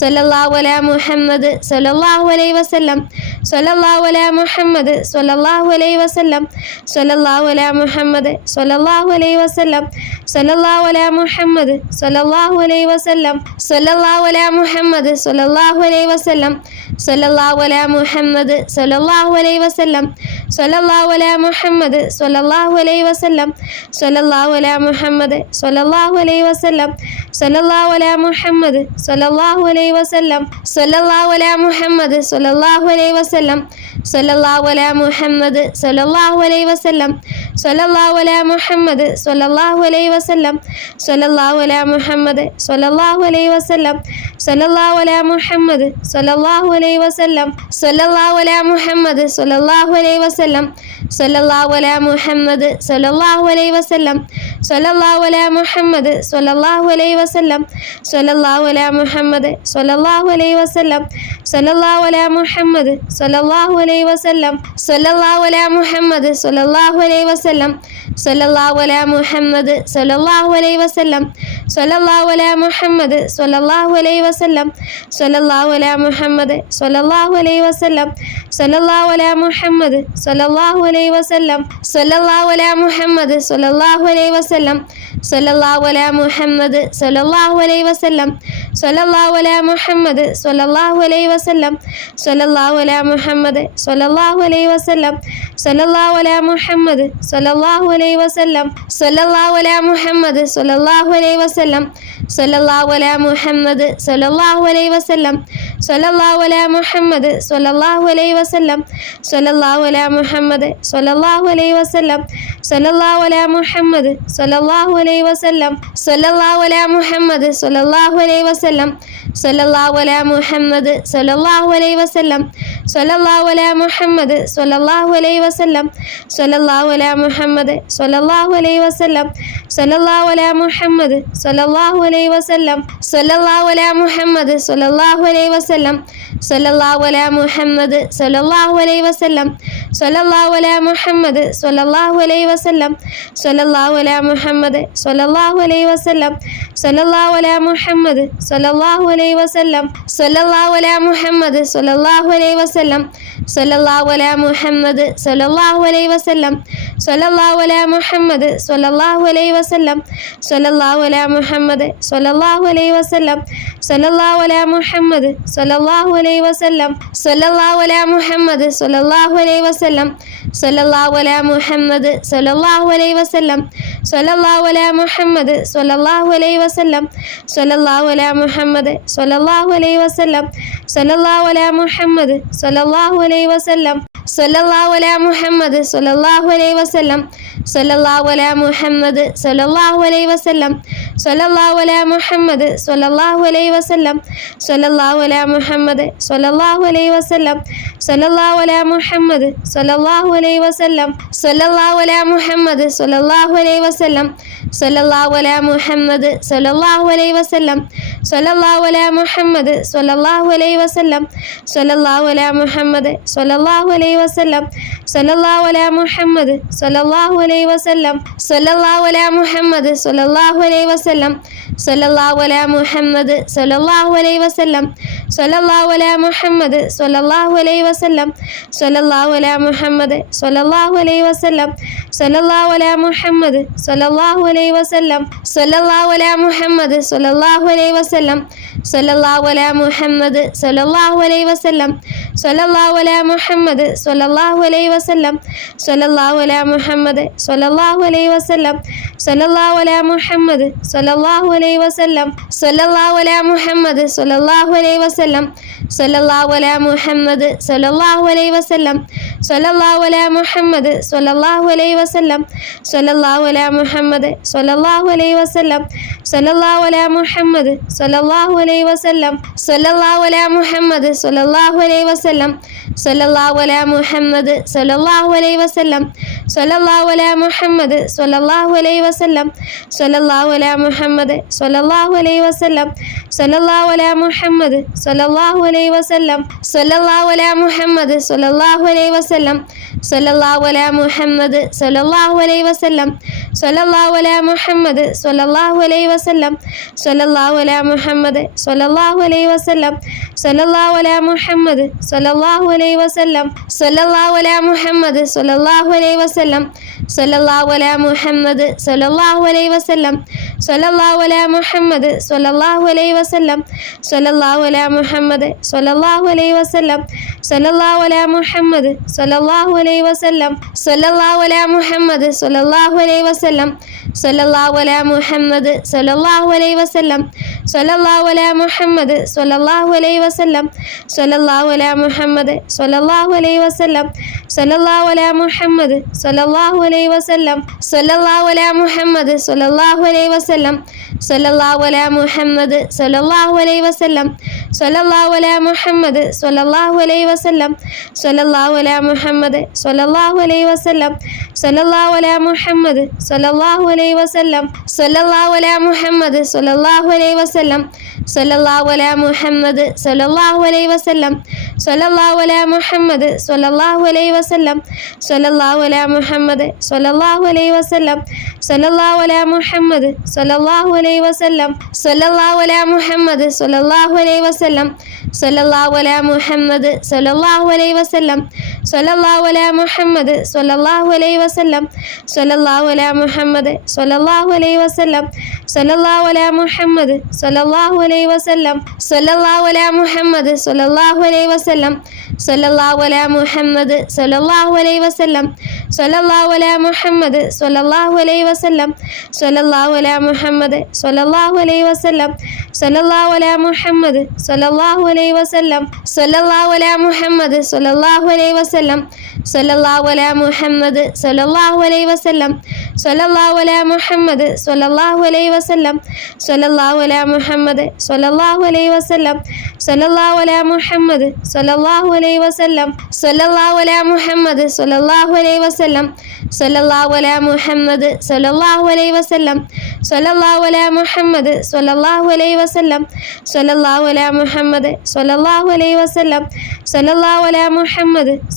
സ്വല്ലല്ലാഹു അലാ മുഹമ്മദ് സ്വല്ലല്ലാഹു അലൈഹി വസല്ലം സ്വല്ലല്ലാഹു അലാ മുഹമ്മദ് സ്വല്ലല്ലാഹു അലൈഹി വസല്ലം സ്വല്ലല്ലാഹു അലാ മുഹമ്മദ് സ്വല്ലല്ലാഹു അലൈഹി വസല്ലം സല്ലല്ലാഹു അലാ മുഹമ്മദ് സല്ലല്ലാഹു അലൈഹി വസല്ലം സല്ലല്ലാഹു അലാ മുഹമ്മദ് സല്ലല്ലാഹു അലൈഹി വസല്ലം സല്ലല്ലാഹു അലാ മുഹമ്മദ് സല്ലല്ലാഹു അലൈഹി വസല്ലം സല്ലല്ലാഹു അലാ മുഹമ്മദ് സല്ലല്ലാഹു അലൈഹി വസല്ലം സല്ലല്ലാഹു അലാ മുഹമ്മദ് സല്ലല്ലാഹു അലൈഹി വസല്ലം സല്ലല്ലാഹു അലാ മുഹമ്മദ് സല്ലല്ലാഹു അലൈഹി വസല്ലം സല്ലല്ലാഹു അലാ മുഹമ്മദ് സല്ലല്ലാഹു അലൈഹി വസല്ലം സല്ലല്ലാഹു അലാ മുഹമ്മദ് സല്ലല്ലാഹു അലൈഹി വസല്ലം സല്ലല്ലാഹു അലാ മുഹമ്മദ് സല്ലല്ലാഹു അലൈഹി വസല്ലം സല്ലല്ലാഹു അലാ മുഹമ്മദ് സല്ലല്ലാഹു അലൈഹി വസല്ലം സല്ലല്ലാഹു അലാ മുഹമ്മദ് സല്ലല്ലാഹു അലൈഹി വസല്ലം സല്ലല്ലാഹു അലാ മുഹമ്മദ് സല്ലല്ലാഹു അലൈഹി വസല്ലം സല്ലല്ലാഹു അലാ മുഹമ്മദ് സല്ലല്ലാഹു അലൈഹി വസല്ലം സല്ലല്ലാഹു അലാ മുഹമ്മദ് സല്ലല്ലാഹു അലൈഹി വസല്ലം സല്ലല്ലാഹു അലാ മുഹമ്മദ് സല്ലല്ലാഹു അലൈഹി വസല്ലം സല്ലല്ലാഹു അലാ മുഹമ്മദ് സല്ലല്ലാഹു അലൈഹി വസല്ലം സല്ലല്ലാഹു അലാ മുഹമ്മദ് സല്ലല്ലാഹു അലൈഹി വസല്ലം സല്ലല്ലാഹു അലാ മുഹമ്മദ് സല്ലല്ലാഹു അലൈഹി വസല്ലം സല്ലല്ലാഹു അലാ മുഹമ്മദ് സല്ലല്ലാഹു അലൈഹി വസല്ലം സല്ലല്ലാഹു അലാ മുഹമ്മദ് സല്ലല്ലാഹു അലൈഹി വസല്ലം സല്ലല്ലാഹു അലാ മുഹമ്മദ് സല്ലല്ലാഹു അലൈഹി വസല്ലം സല്ലല്ലാഹു അലാ മുഹമ്മദ് സല്ലല്ലാഹു അലൈഹി വസല്ലം സല്ലല്ലാഹു അലാ മുഹമ്മദ് സല്ലല്ലാഹു അലൈഹി വസല്ലം സല്ലല്ലാഹു അലാ മുഹമ്മദ് സല്ലല്ലാഹു അലൈഹി വസല്ലം സല്ലല്ലാഹു അലാ മുഹമ്മദ് സല്ലല്ലാഹു അലൈഹി വസല്ലം സല്ലല്ലാഹു അലാ മുഹമ്മദ് സല്ലല്ലാഹു അലൈഹി വസല്ലം സല്ലല്ലാഹു അലാ മുഹമ്മദ് സല്ലല്ലാഹു അലൈഹി വസല്ലം സല്ലല്ലാഹു അലാ മുഹമ്മദ് സല്ലല്ലാഹു അലൈഹി വസല്ലം സല്ലല്ലാഹു അലാ മുഹമ്മദ് സല്ലല്ലാഹു അലൈഹി വസല്ലം സല്ലല്ലാഹു അലാ മുഹമ്മദ് സല്ലല്ലാഹു അലൈഹി വസല്ലം സല്ലല്ലാഹു അലാ മുഹമ്മദ് സല്ലല്ലാഹു അലൈഹി വസല്ലം സല്ലല്ലാഹു അലാ മുഹമ്മദ് സല്ലല്ലാഹു അലൈഹി വസല്ലം സല്ലല്ലാഹു അലാ മുഹമ്മദ് സല്ലല്ലാഹു അലൈഹി വസല്ലം സല്ലല്ലാഹു അലാ മുഹമ്മദ് സല്ലല്ലാഹു അലൈഹി വസല്ലം സല്ലല്ലാഹു അലാ മുഹമ്മദ് സല്ലല്ലാഹു അലൈഹി വസല്ലം സല്ലല്ലാഹു അലാ മുഹമ്മദ് സല്ലല്ലാഹു അലൈഹി വസല്ലം സല്ലല്ലാഹു അലാ മുഹമ്മദ് സല്ലല്ലാഹു അലൈഹി വസല്ലം സല്ലല്ലാഹു അലാ മുഹമ്മദ് സല്ലല്ലാഹു അലൈഹി വസല്ലം സല്ലല്ലാഹു അലാ മുഹമ്മദ് സല്ലല്ലാഹു അലൈഹി വസല്ലം സല്ലല്ലാഹു അലാ മുഹമ്മദ് സല്ലല്ലാഹു അലൈഹി വസല്ലം സല്ലല്ലാഹു അലാ മുഹമ്മദ് സല്ലല്ലാഹു അലൈഹി വസല്ലം സല്ലല്ലാഹു അലാ മുഹമ്മദ് സല്ലല്ലാഹു അലൈഹി വസല്ലം സല്ലല്ലാഹു അലാ മുഹമ്മദ് സല്ലല്ലാഹു അലൈഹി വസല്ലം സല്ലല്ലാഹു അലാ മുഹമ്മദ് സല്ലല്ലാഹു അലൈഹി വസല്ലം സല്ലല്ലാഹു അലാ മുഹമ്മദ് സല്ലല്ലാഹു അലൈഹി വസല്ലം സല്ലല്ലാഹു അലാ മുഹമ്മദ് സല്ലല്ലാഹു അലൈഹി വസല്ലം സല്ലല്ലാഹു അലാ മുഹമ്മദ് സല്ലല്ലാഹു അലൈഹി വസല്ലം സല്ലല്ലാഹു അലാ മുഹമ്മദ് സല്ലല്ലാഹു അലൈഹി വസല്ലം സല്ലല്ലാഹു അലാ മുഹമ്മദ് സല്ലല്ലാഹു അലൈഹി വസല്ലം സല്ലല്ലാഹു അലാ മുഹമ്മദ് സല്ലല്ലാഹു അലൈഹി വസല്ലം സല്ലല്ലാഹു അലാ മുഹമ്മദ് സല്ലല്ലാഹു അലൈഹി വസല്ലം സല്ലല്ലാഹു അലാ മുഹമ്മദ് സല്ലല്ലാഹു അലൈഹി വസല്ലം സല്ലല്ലാഹു അലാ മുഹമ്മദ് സല്ലല്ലാഹു അലൈഹി വസല്ലം സല്ലല്ലാഹു അലാ മുഹമ്മദ് സല്ലല്ലാഹു അലൈഹി വസല്ലം സല്ലല്ലാഹു അലാ മുഹമ്മദ് സല്ലല്ലാഹു അലൈഹി വസല്ലം സല്ലല്ലാഹു അലാ മുഹമ്മദ് സല്ലല്ലാഹു അലൈഹി വസല്ലം സല്ലല്ലാഹു അലാ മുഹമ്മദ് സല്ലല്ലാഹു അലൈഹി വസല്ലം സല്ലല്ലാഹു അലാ മുഹമ്മദ് സല്ലല്ലാഹു അലൈഹി വസല്ലം സല്ലല്ലാഹു അലാ മുഹമ്മദ് സല്ലല്ലാഹു അലൈഹി വസല്ലം സല്ലല്ലാഹു അലാ മുഹമ്മദ് സല്ലല്ലാഹു അലൈഹി വസല്ലം സല്ലല്ലാഹു അലാ മുഹമ്മദ് സല്ലല്ലാഹു അലൈഹി വസല്ലം സല്ലല്ലാഹു അലാ മുഹമ്മദ് സല്ലല്ലാഹു അലൈഹി വസല്ലം സല്ലല്ലാഹു അലാ മുഹമ്മദ് സല്ലല്ലാഹു അലൈഹി വസല്ലം സല്ലല്ലാഹു അലാ മുഹമ്മദ് സല്ലല്ലാഹു അലൈഹി വസല്ലം സല്ലല്ലാഹു അലാ മുഹമ്മദ് സല്ലല്ലാഹു അലൈഹി വസല്ലം സല്ലല്ലാഹു അലാ മുഹമ്മദ് സല്ലല്ലാഹു അലൈഹി വസല്ലം സല്ലല്ലാഹു അലാ മുഹമ്മദ് സല്ലല്ലാഹു അലൈഹി വസല്ലം സല്ലല്ലാഹു അലാ മുഹമ്മദ് സല്ലല്ലാഹു അലൈഹി വസല്ലം സല്ലല്ലാഹു അലാ മുഹമ്മദ് സല്ലല്ലാഹു അലൈഹി വസല്ലം സല്ലല്ലാഹു അലാ മുഹമ്മദ് സല്ലല്ലാഹു അലൈഹി വസല്ലം സല്ലല്ലാഹു അലാ മുഹമ്മദ് സല്ലല്ലാഹു അലൈഹി വസല്ലം സല്ലല്ലാഹു അലാ മുഹമ്മദ് സല്ലല്ലാഹു അലൈഹി വസല്ലം സല്ലല്ലാഹു അലാ മുഹമ്മദ് സല്ലല്ലാഹു അലൈഹി വസല്ലം സല്ലല്ലാഹു അലാ മുഹമ്മദ് സല്ലല്ലാഹു അലൈഹി വസല്ലം സല്ലല്ലാഹു അലാ മുഹമ്മദ് സല്ലല്ലാഹു അലൈഹി വസല്ലം സല്ലല്ലാഹു അലാ മുഹമ്മദ് സല്ലല്ലാഹു അലൈഹി വസല്ലം സല്ലല്ലാഹു അലാ മുഹമ്മദ് സല്ലല്ലാഹു അലൈഹി വസല്ലം സല്ലല്ലാഹു അലാ മുഹമ്മദ് സല്ലല്ലാഹു അലൈഹി വസല്ലം സല്ലല്ലാഹു അലാ മുഹമ്മദ് സല്ലല്ലാഹു അലൈഹി വസല്ലം സല്ലല്ലാഹു അലാ മുഹമ്മദ് സല്ലല്ലാഹു അലൈഹി വസല്ലം സല്ലല്ലാഹു അലാ മുഹമ്മദ് സല്ലല്ലാഹു അലൈഹി വസല്ലം സല്ലല്ലാഹു അലാ മുഹമ്മദ് സല്ലല്ലാഹു അലൈഹി വസല്ലം സല്ലല്ലാഹു അലാ മുഹമ്മദ് സല്ലല്ലാഹു അലൈഹി വസല്ലം സല്ലല്ലാഹു അലാ മുഹമ്മദ് സല്ലല്ലാഹു അലൈഹി വസല്ലം സല്ലല്ലാഹു അലാ മുഹമ്മദ് സല്ലല്ലാഹു അലൈഹി വസല്ലം സല്ലല്ലാഹു അലാ മുഹമ്മദ് സല്ലല്ലാഹു അലൈഹി വസല്ലം സല്ലല്ലാഹു അലാ മുഹമ്മദ് സല്ലല്ലാഹു അലൈഹി വസല്ലം സല്ലല്ലാഹു അലാ മുഹമ്മദ് സല്ലല്ലാഹു സ്വല്ലല്ലാഹു അലൈഹി വസല്ലം സ്വല്ലല്ലാഹു അലാ മുഹമ്മദ് സ്വല്ലല്ലാഹു അലൈഹി വസല്ലം സ്വല്ലല്ലാഹു അലാ മുഹമ്മദ് സ്വല്ലല്ലാഹു അലൈഹി വസല്ലം സ്വല്ലല്ലാഹു അലാ മുഹമ്മദ് സ്വല്ലല്ലാഹു അലൈഹി വസല്ലം സ്വല്ലല്ലാഹു അലാ മുഹമ്മദ് സ്വല്ലല്ലാഹു അലൈഹി വസല്ലം സ്വല്ലല്ലാഹു അലാ മുഹമ്മദ് സ്വല്ലല്ലാഹു അലൈഹി വസല്ലം സ്വല്ലല്ലാഹു അലാ മുഹമ്മദ് സ്വല്ലല്ലാഹു അലൈഹി വസല്ലം സ്വല്ലല്ലാഹു അലാ മുഹമ്മദ് സ്വല്ലല്ലാഹു അലൈഹി വസല്ലം സ്വല്ലല്ലാഹു അലാ മുഹമ്മദ് സ്വല്ലല്ലാഹു അലൈഹി വസല്ലം സ്വല്ലല്ലാഹു അലാ മുഹമ്മദ് സ്വല്ലല്ലാഹു അലൈഹി വസല്ലം സ്വല്ലല്ലാഹു അലാ മുഹമ്മദ് സ്വല്ലല്ലാഹു അലൈഹി വസല്ലം സ്വല്ലല്ലാഹു അലാ മുഹമ്മദ് സ്വല്ലല്ലാഹു അലൈഹി വസല്ലം സ്വല്ലല്ലാഹു അലാ മുഹമ്മദ് സ്വല്ലല്ലാഹു അലൈഹി വസല്ലം സ്വല്ലല്ലാഹു അലാ മുഹമ്മദ് സ്വല്ലല്ലാഹു അലൈഹി വസല്ലം സ്വല്ലല്ലാഹു അലാ മുഹമ്മദ് സ്വല്ലല്ലാഹു അലൈഹി വസല്ലം സ്വല്ലല്ലാഹു അലാ മുഹമ്മദ് സ്വല്ലല്ലാഹു അലൈഹി വസല്ലം സ്വല്ലല്ലാഹു അലാ മുഹമ്മദ് സ്വല്ലല്ലാഹു അലൈഹി വസല്ലം സ്വല്ലല്ലാഹു അലാ മുഹമ്മദ് സ്വല്ലല്ലാഹു അലൈഹി വസല്ലം സ്വല്ലല്ലാഹു അലാ മുഹമ്മദ് സ്വല്ലല്ലാഹു അലൈഹി വസല്ലം സ്വല്ലല്ലാഹു അലാ മുഹമ്മദ് സ്വല്ലല്ലാഹു അലൈഹി വസല്ലം സ്വല്ലല്ലാഹു അലാ മുഹമ്മദ് സ്വല്ലല്ലാഹു അലൈഹി വസല്ലം സ്വല്ലല്ലാഹു അലാ മുഹമ്മദ് സ്വല്ലല്ലാഹു അലൈഹി വസല്ലം സ്വല്ലല്ലാഹു അലാ മുഹമ്മദ് സ്വല്ലല്ലാഹു അലൈഹി വസല്ലം സ്വല്ലല്ലാഹു അലാ മുഹമ്മദ് സ്വല്ലല്ലാഹു അലൈഹി വസല്ലം സ്വല്ലല്ലാഹു അലാ മുഹമ്മദ് സ്വല്ലല്ലാഹു അലൈഹി വസല്ലം സ്വല്ലല്ലാഹു അലാ മുഹമ്മദ് സ്വല്ലല്ലാഹു അലൈഹി വസല്ലം സ്വല്ലല്ലാഹു അലാ മുഹമ്മദ് സ്വല്ലല്ലാഹു അലൈഹി വസല്ലം സ്വല്ലല്ലാഹു അലാ മുഹമ്മദ് സ്വല്ലല്ലാഹു അലൈഹി വസല്ലം സ്വല്ലല്ലാഹു അലാ മുഹമ്മദ് സ്വല്ലല്ലാഹു അലൈഹി വസല്ലം സ്വല്ലല്ലാഹു അലാ മുഹമ്മദ് സ്വല്ലല്ലാഹു അലൈഹി വസല്ലം സ്വല്ലല്ലാഹു അലാ മുഹമ്മദ് സ്വല്ലല്ലാഹു അലൈഹി വസല്ലം സ്വല്ലല്ലാഹു അലാ മുഹമ്മദ് സ്വല്ലല്ലാഹു അലൈഹി വസല്ലം സ്വല്ലല്ലാഹു അലാ മുഹമ്മദ് സ്വല്ലല്ലാഹു അലൈഹി വസല്ലം സ്വല്ലല്ലാഹു അലാ മുഹമ്മദ് സ്വല്ലല്ലാഹു അലൈഹി വസല്ലം സ്വല്ലല്ലാഹു അലാ മുഹമ്മദ് സ്വല്ലല്ലാഹു അലൈഹി വസല്ലം സ്വല്ലല്ലാഹു അലാ മുഹമ്മദ് സ്വല്ലല്ലാഹു അലൈഹി വസല്ലം സ്വല്ലല്ലാഹു അലാ മുഹമ്മദ് സ്വല്ലല്ലാഹു അലൈഹി വസല്ലം സ്വല്ലല്ലാഹു അലാ മുഹമ്മദ് സ്വല്ലല്ലാഹു അലൈഹി വസല്ലം സ്വല്ലല്ലാഹു അലാ മുഹമ്മദ് സ്വല്ലല്ലാഹു അലൈഹി വസല്ലം സ്വല്ലല്ലാഹു അലാ മുഹമ്മദ് സ്വല്ലല്ലാഹു അലൈഹി വസല്ലം സ്വല്ലല്ലാഹു അലാ മുഹമ്മദ് സ്വല്ലല്ലാഹു അലൈഹി വസല്ലം സ്വല്ലല്ലാഹു അലാ മുഹമ്മദ് സ്വല്ലല്ലാഹു അലൈഹി വസല്ലം സ്വല്ലല്ലാഹു അലാ മുഹമ്മദ് സ്വല്ലല്ലാഹു അലൈഹി വസല്ലം സ്വല്ലല്ലാഹു അലാ മുഹമ്മദ് സ്വല്ലല്ലാഹു അലൈഹി വസല്ലം സ്വല്ലല്ലാഹു അലാ മുഹമ്മദ്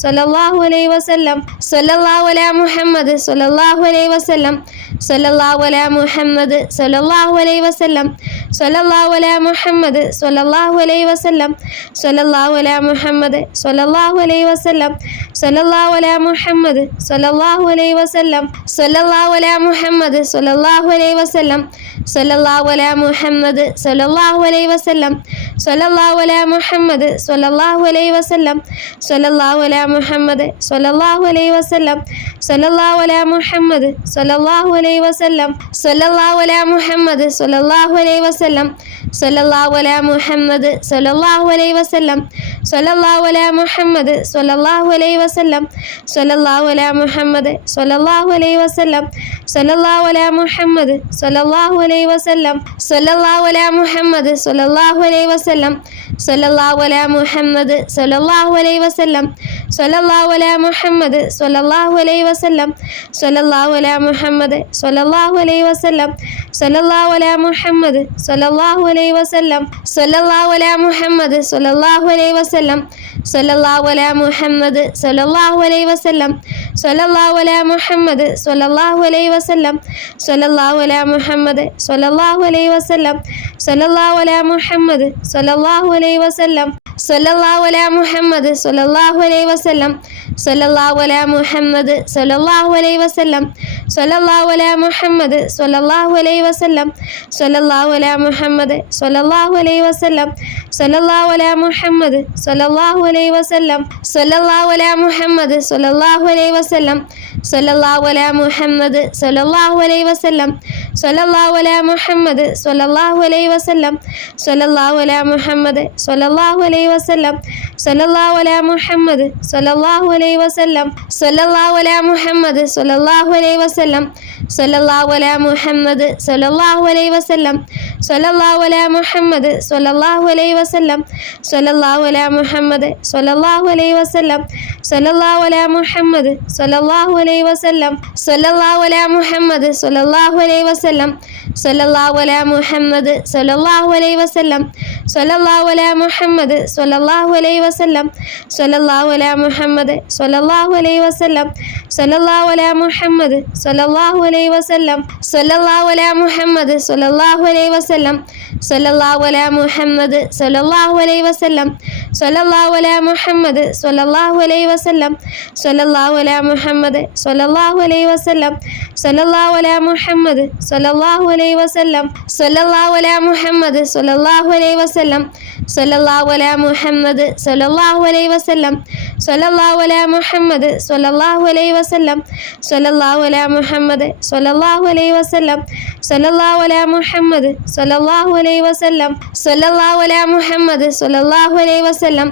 സ്വല്ലല്ലാഹു അലൈഹി വസല്ലം സ്വല്ലല്ലാഹു അലാ മുഹമ്മദ് സ്വല്ലല്ലാഹു അലൈഹി വസല്ലം സ്വല്ലല്ലാഹു അലാ മുഹമ്മദ് സ്വല്ലല്ലാഹു അലൈഹി വസല്ലം സ്വല്ലല്ലാഹു അലാ മുഹമ്മദ് സ്വല്ലല്ലാഹു അലൈഹി വസല്ലം സ്വല്ലല്ലാഹു അലാ മുഹമ്മദ് സ്വല്ലല്ലാഹു അലൈഹി വസല്ലം സ്വല്ലല്ലാഹു അലാ മുഹമ്മദ് സ്വല്ലല്ലാഹു അലൈഹി വസല്ലം സ്വല്ലല്ലാഹു അലാ മുഹമ്മദ് സ്വല്ലല്ലാഹു അലൈഹി വസല്ലം സ്വല്ലല്ലാഹു അലാ മുഹമ്മദ് സ്വല്ലല്ലാഹു അലൈഹി വസല്ലം സ്വല്ലല്ലാഹു അലാ മുഹമ്മദ് സ്വല്ലല്ലാഹു അലൈഹി വസല്ലം സ്വല്ലല്ലാഹു അലാ മുഹമ്മദ് സ്വല്ലല്ലാഹു അലൈഹി വസല്ലം സ്വല്ലല്ലാഹു അലാ മുഹമ്മദ് സ്വല്ലല്ലാഹു അലൈഹി വസല്ലം സ്വല്ലല്ലാഹു അലാ മുഹമ്മദ് സ്വല്ലല്ലാഹു അലൈഹി വസല്ലം സ്വല്ലല്ലാഹു അലാ മുഹമ്മദ് സ്വല്ലല്ലാഹു അലൈഹി വസല്ലം സ്വല്ലല്ലാഹു അലാ മുഹമ്മദ് സ്വല്ലല്ലാഹു അലൈഹി വസല്ലം സ്വല്ലല്ലാഹു അലാ മുഹമ്മദ് സ്വല്ലല്ലാഹു അലൈഹി വസല്ലം സ്വല്ലല്ലാഹു അലാ മുഹമ്മദ് സ്വല്ലല്ലാഹു അലൈഹി വസല്ലം സ്വല്ലല്ലാഹു അലാ മുഹമ്മദ് സ്വല്ലല്ലാഹു അലൈഹി വസല്ലം സ്വല്ലല്ലാഹു അലാ മുഹമ്മദ് സ്വല്ലല്ലാഹു അലൈഹി വസല്ലം സ്വല്ലല്ലാഹു അലാ മുഹമ്മദ് സ്വല്ലല്ലാഹു അലൈഹി വസല്ലം സ്വല്ലല്ലാഹു അലാ മുഹമ്മദ് സ്വല്ലല്ലാഹു അലൈഹി വസല്ലം സ്വല്ലല്ലാഹു അലാ മുഹമ്മദ് സ്വല്ലല്ലാഹു അലൈഹി വസല്ലം സ്വല്ലല്ലാഹു അലാ മുഹമ്മദ് സ്വല്ലല്ലാഹു അലൈഹി വസല്ലം സ്വല്ലല്ലാഹു അലാ മുഹമ്മദ് സ്വല്ലല്ലാഹു അലൈഹി വസല്ലം സ്വല്ലല്ലാഹു അലാ മുഹമ്മദ് സ്വല്ലല്ലാഹു അലൈഹി വസല്ലം സ്വല്ലല്ലാഹു അലാ മുഹമ്മദ് സ്വല്ലല്ലാഹു അലൈഹി വസല്ലം സ്വല്ലല്ലാഹു അലാ മുഹമ്മദ് സ്വല്ലല്ലാഹു അലൈഹി വസല്ലം സ്വല്ലല്ലാഹു അലാ മുഹമ്മദ് സ്വല്ലല്ലാഹു അലൈഹി വസല്ലം സ്വല്ലല്ലാഹു അലാ മുഹമ്മദ് സ്വല്ലല്ലാഹു അലൈഹി വസല്ലം സ്വല്ലല്ലാഹു അലാ മുഹമ്മദ് സ്വല്ലല്ലാഹു അലൈഹി വസല്ലം സ്വല്ലല്ലാഹു അലാ മുഹമ്മദ് സ്വല്ലല്ലാഹു അലൈഹി വസല്ലം സ്വല്ലല്ലാഹു അലാ മുഹമ്മദ് സ്വല്ലല്ലാഹു അലൈഹി വസല്ലം സ്വല്ലല്ലാഹു അലാ മുഹമ്മദ് സ്വല്ലല്ലാഹു അലൈഹി വസല്ലം സ്വല്ലല്ലാഹു അലാ മുഹമ്മദ് സ്വല്ലല്ലാഹു അലൈഹി വസല്ലം സ്വല്ലല്ലാഹു അലാ മുഹമ്മദ് സ്വല്ലല്ലാഹു അലൈഹി വസല്ലം സ്വല്ലല്ലാഹു അലാ മുഹമ്മദ് സ്വല്ലല്ലാഹു അലൈഹി വസല്ലം സ്വല്ലല്ലാഹു അലാ മുഹമ്മദ് സ്വല്ലല്ലാഹു അലൈഹി വസല്ലം സ്വല്ലല്ലാഹു അലാ മുഹമ്മദ് സ്വല്ലല്ലാഹു അലൈഹി വസല്ലം സ്വല്ലല്ലാഹു അലാ മുഹമ്മദ് സ്വല്ലല്ലാഹു അലൈഹി വസല്ലം സ്വല്ലല്ലാഹു അലാ മുഹമ്മദ് സ്വല്ലല്ലാഹു അലൈഹി വസല്ലം സ്വല്ലല്ലാഹു അലാ മുഹമ്മദ് സ്വല്ലല്ലാഹു അലൈഹി വസല്ലം സ്വല്ലല്ലാഹു അലാ മുഹമ്മദ് സ്വല്ലല്ലാഹു അലൈഹി വസല്ലം സ്വല്ലല്ലാഹു അലാ മുഹമ്മദ് സ്വല്ലല്ലാഹു അലൈഹി വസല്ലം സ്വല്ലല്ലാഹു അലാ മുഹമ്മദ് സ്വല്ലല്ലാഹു അലൈഹി വസല്ലം സ്വല്ലല്ലാഹു അലാ മുഹമ്മദ് സ്വല്ലല്ലാഹു അലൈഹി വസല്ലം സ്വല്ലല്ലാഹു അലാ മുഹമ്മദ് സ്വല്ലല്ലാഹു അലൈഹി വസല്ലം സ്വല്ലല്ലാഹു അലാ മുഹമ്മദ് സ്വല്ലല്ലാഹു അലൈഹി വസല്ലം സ്വല്ലല്ലാഹു അലാ മുഹമ്മദ് സ്വല്ലല്ലാഹു അലൈഹി വസല്ലം സ്വല്ലല്ലാഹു അലാ മുഹമ്മദ് സ്വല്ലല്ലാഹു അലൈഹി വസല്ലം സ്വല്ലല്ലാഹു അലാ മുഹമ്മദ് സ്വല്ലല്ലാഹു അലൈഹി വസല്ലം സ്വല്ലല്ലാഹു അലാ മുഹമ്മദ് സ്വല്ലല്ലാഹു അലൈഹി വസല്ലം സ്വല്ലല്ലാഹു അലാ മുഹമ്മദ് സ്വല്ലല്ലാഹു അലൈഹി വസല്ലം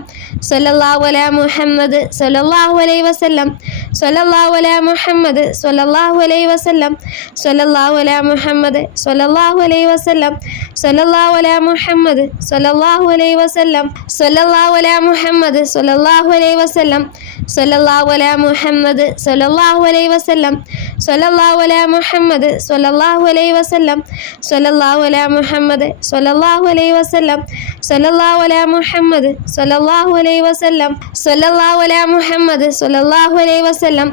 സ്വല്ലല്ലാഹു അലാ മുഹമ്മദ് സ്വല്ലല്ലാഹു അലൈഹി വസല്ലം സ്വല്ലല്ലാഹു അലാ മുഹമ്മദ് സ്വല്ലല്ലാഹു അലൈഹി വസല്ലം സ്വല്ലല്ലാഹു അലാ മുഹമ്മദ് സ്വല്ലല്ലാഹു അലൈഹി വസല്ലം സ്വല്ലല്ലാഹു അലാ മുഹമ്മദ് സ്വല്ലല്ലാഹു അലൈഹി വസല്ലം സ്വല്ലല്ലാഹു അലാ മുഹമ്മദ് സ്വല്ലല്ലാഹു അലൈഹി വസല്ലം സ്വല്ലല്ലാഹു അലാ മുഹമ്മദ് സ്വല്ലല്ലാഹു അലൈഹി വസല്ലം സ്വല്ലല്ലാഹു അലാ മുഹമ്മദ് സ്വല്ലല്ലാഹു അലൈഹി വസല്ലം സ്വല്ലല്ലാഹു അലാ മുഹമ്മദ് സ്വല്ലല്ലാഹു അലൈഹി വസല്ലം സ്വല്ലല്ലാഹു അലാ മുഹമ്മദ് സ്വല്ലല്ലാഹു അലൈഹി വസല്ലം സ്വല്ലല്ലാഹു അലാ മുഹമ്മദ് സ്വല്ലല്ലാഹു അലൈഹി വസല്ലം സ്വല്ലല്ലാഹു അലാ മുഹമ്മദ് സ്വല്ലല്ലാഹു അലൈഹി വസല്ലം സ്വല്ലല്ലാഹു അലാ മുഹമ്മദ് സ്വല്ലല്ലാഹു അലൈഹി വസല്ലം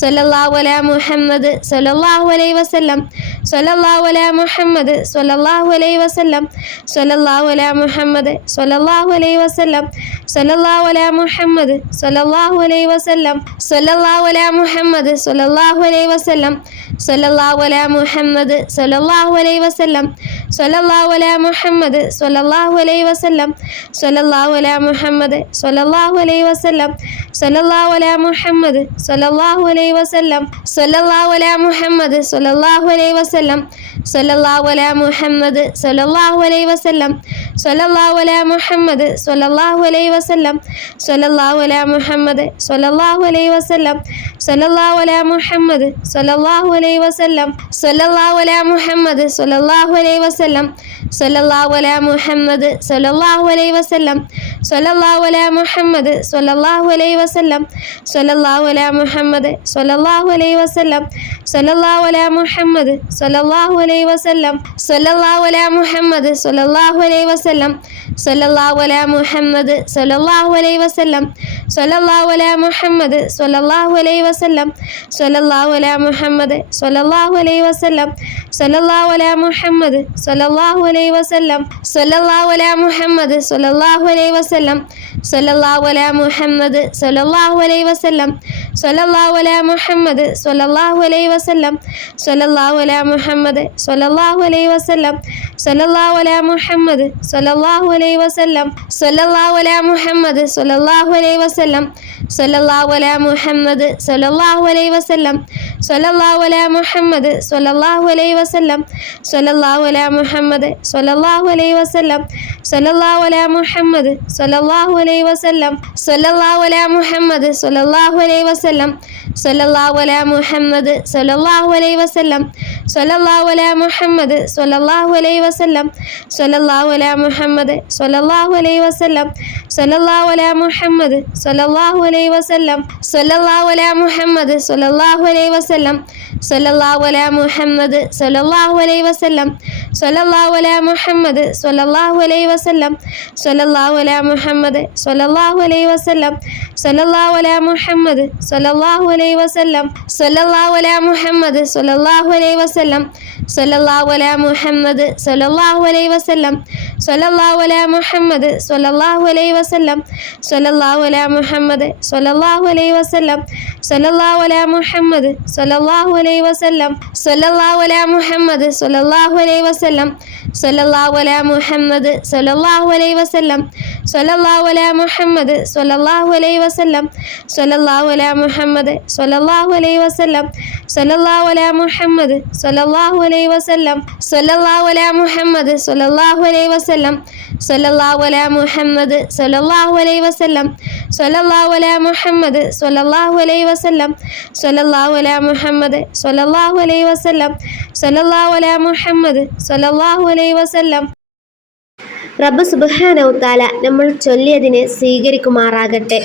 സ്വല്ലല്ലാഹു അലാ മുഹമ്മദ് സ്വല്ലല്ലാഹു അലൈഹി വസല്ലം സ്വല്ലല്ലാഹു അലാ മുഹമ്മദ് സ്വല്ലല്ലാഹു അലൈഹി വസല്ലം സ്വല്ലല്ലാഹു അലാ മുഹമ്മദ് സ്വല്ലല്ലാഹു അലൈഹി വസല്ലം സ്വല്ലല്ലാഹു അലാ മുഹമ്മദ് സ്വല്ലല്ലാഹു അലൈഹി വസല്ലം സ്വല്ലല്ലാഹു അലാ മുഹമ്മദ് സ്വല്ലല്ലാഹു അലൈഹി വസല്ലം സ്വല്ലല്ലാഹു അലാ മുഹമ്മദ് സ്വല്ലല്ലാഹു അലൈഹി വസല്ലം സ്വല്ലല്ലാഹു അലാ മുഹമ്മദ് സ്വല്ലല്ലാഹു അലൈഹി വസല്ലം സ്വല്ലല്ലാഹു അലാ മുഹമ്മദ് സ്വല്ലല്ലാഹു അലൈഹി വസല്ലം സ്വല്ലല്ലാഹു അലാ മുഹമ്മദ് സ്വല്ലല്ലാഹു അലൈഹി വസല്ലം സ്വല്ലല്ലാഹു അലാ മുഹമ്മദ് സ്വല്ലല്ലാഹു അലൈഹി വസല്ലം സ്വല്ലല്ലാഹു അലാ മുഹമ്മദ് സ്വല്ലല്ലാഹു അലൈഹി വസല്ലം സ്വല്ലല്ലാഹു അലാ മുഹമ്മദ് സ്വല്ലല്ലാഹു അലൈഹി വസല്ലം സ്വല്ലല്ലാഹു അലാ മുഹമ്മദ് സ്വല്ലല്ലാഹു അലൈഹി വസല്ലം സ്വല്ലല്ലാഹു അലാ മുഹമ്മദ് സ്വല്ലല്ലാഹു അലൈഹി വസല്ലം സ്വല്ലല്ലാഹു അലാ മുഹമ്മദ് സ്വല്ലല്ലാഹു അലൈഹി വസല്ലം സ്വല്ലല്ലാഹു അലാ മുഹമ്മദ് സ്വല്ലല്ലാഹു അലൈഹി വസല്ലം സ്വല്ലല്ലാഹു അലാ മുഹമ്മദ് സ്വല്ലല്ലാഹു അലൈഹി വസല്ലം സ്വല്ലല്ലാഹു അലാ മുഹമ്മദ് സ്വല്ലല്ലാഹു അലൈഹി വസല്ലം സ്വല്ലല്ലാഹു അലാ മുഹമ്മദ് സ്വല്ലല്ലാഹു അലൈഹി വസല്ലം സ്വല്ലല്ലാഹു അലാ മുഹമ്മദ് സ്വല്ലല്ലാഹു അലൈഹി വസല്ലം സ്വല്ലല്ലാഹു അലാ മുഹമ്മദ് സ്വല്ലല്ലാഹു അലൈഹി വസല്ലം സ്വല്ലല്ലാഹു അലാ മുഹമ്മദ് സ്വല്ലല്ലാഹു അലൈഹി വസല്ലം സ്വല്ലല്ലാഹു അലാ മുഹമ്മദ് സ്വല്ലല്ലാഹു അലൈഹി വസല്ലം സ്വല്ലല്ലാഹു അലാ മുഹമ്മദ് സ്വല്ലല്ലാഹു അലൈഹി വസല്ലം സ്വല്ലല്ലാഹു അലാ മുഹമ്മദ് സ്വല്ലല്ലാഹു അലൈഹി വസല്ലം സ്വല്ലല്ലാഹു അലാ മുഹമ്മദ് സ്വല്ലല്ലാഹു അലൈഹി വസല്ലം സ്വല്ലല്ലാഹു അലാ മുഹമ്മദ് സ്വല്ലല്ലാഹു അലൈഹി വസല്ലം സ്വല്ലല്ലാഹു അലാ മുഹമ്മദ് സ്വല്ലല്ലാഹു അലൈഹി വസല്ലം സ്വല്ലല്ലാഹു അലാ മുഹമ്മദ് സ്വല്ലല്ലാഹു അലൈഹി വസല്ലം സ്വല്ലല്ലാഹു അലാ മുഹമ്മദ് സ്വല്ലല്ലാഹു അലൈഹി വസല്ലം സ്വല്ലല്ലാഹു അലാ മുഹമ്മദ് സ്വല്ലല്ലാഹു അലൈഹി വസല്ലം സ്വല്ലല്ലാഹു അലാ മുഹമ്മദ് സ്വല്ലല്ലാഹു അലൈഹി വസല്ലം സ്വല്ലല്ലാഹു അലാ മുഹമ്മദ് സ്വല്ലല്ലാഹു അലൈഹി വസല്ലം സ്വല്ലല്ലാഹു അലാ മുഹമ്മദ് സ്വല്ലല്ലാഹു അലൈഹി വസല്ലം സ്വല്ലല്ലാഹു അലാ മുഹമ്മദ് സ്വല്ലല്ലാഹു അലൈഹി വസല്ലം സ്വല്ലല്ലാഹു അലാ മുഹമ്മദ് സ്വല്ലല്ലാഹു അലൈഹി വസല്ലം സ്വല്ലല്ലാഹു അലാ മുഹമ്മദ് സ്വല്ലല്ലാഹു അലൈഹി വസല്ലം സ്വല്ലല്ലാഹു അലാ മുഹമ്മദ് സ്വല്ലല്ലാഹു അലൈഹി വസല്ലം സ്വല്ലല്ലാഹു അലാ മുഹമ്മദ് സ്വല്ലല്ലാഹു അലൈഹി വസല്ലം സ്വല്ലല്ലാഹു അലാ മുഹമ്മദ് സ്വല്ലല്ലാഹു അലൈഹി വസല്ലം സ്വല്ലല്ലാഹു അലാ മുഹമ്മദ് സ്വല്ലല്ലാഹു അലൈഹി വസല്ലം സ്വല്ലല്ലാഹു അലാ മുഹമ്മദ് സ്വല്ലല്ലാഹു അലൈഹി വസല്ലം സ്വല്ലല്ലാഹു അലാ മുഹമ്മദ് സ്വല്ലല്ലാഹു അലൈഹി വസല്ലം സ്വല്ലല്ലാഹു അലാ മുഹമ്മദ് സ്വല്ലല്ലാഹു അലൈഹി വസല്ലം സ്വല്ലല്ലാഹു അലാ മുഹമ്മദ് സ്വല്ലല്ലാഹു അലൈഹി വസല്ലം സ്വല്ലല്ലാഹു അലാ മുഹമ്മദ് സ്വല്ലല്ലാഹു അലൈഹി വസല്ലം സ്വല്ലല്ലാഹു അലാ മുഹമ്മദ് സ്വല്ലല്ലാഹു അലൈഹി വസല്ലം സ്വല്ലല്ലാഹു അലാ മുഹമ്മദ് സ്വല്ലല്ലാഹു അലൈഹി വസല്ലം സ്വല്ലല്ലാഹു അലാ മുഹമ്മദ് സ്വല്ലല്ലാഹു അലൈഹി വസല്ലം സ്വല്ലല്ലാഹു അലാ മുഹമ്മദ് സ്വല്ലല്ലാഹു അലൈഹി വസല്ലം സ്വല്ലല്ലാഹു അലാ മുഹമ്മദ് സ്വല്ലല്ലാഹു അലൈഹി വസല്ലം സ്വല്ലല്ലാഹു അലാ മുഹമ്മദ് സ്വല്ലല്ലാഹു അലൈഹി വസല്ലം സ്വല്ലല്ലാഹു അലാ മുഹമ്മദ് സ്വല്ലല്ലാഹു അലൈഹി വസല്ലം സ്വല്ലല്ലാഹു അലാ മുഹമ്മദ് സ്വല്ലല്ലാഹു അലൈഹി വസല്ലം സ്വല്ലല്ലാഹു അലാ മുഹമ്മദ് സ്വല്ലല്ലാഹു അലൈഹി വസല്ലം സ്വല്ലല്ലാഹു അലാ മുഹമ്മദ് സ്വല്ലല്ലാഹു അലൈഹി വസല്ലം സ്വല്ലല്ലാഹു അലാ മുഹമ്മദ് സ്വല്ലല്ലാഹു അലൈഹി വസല്ലം. റബ്ബ് സുബ്ഹാനഹു തആല നമ്മൾ ചൊല്ലിയതിനെ സ്വീകരിക്കുമാറാകട്ടെ.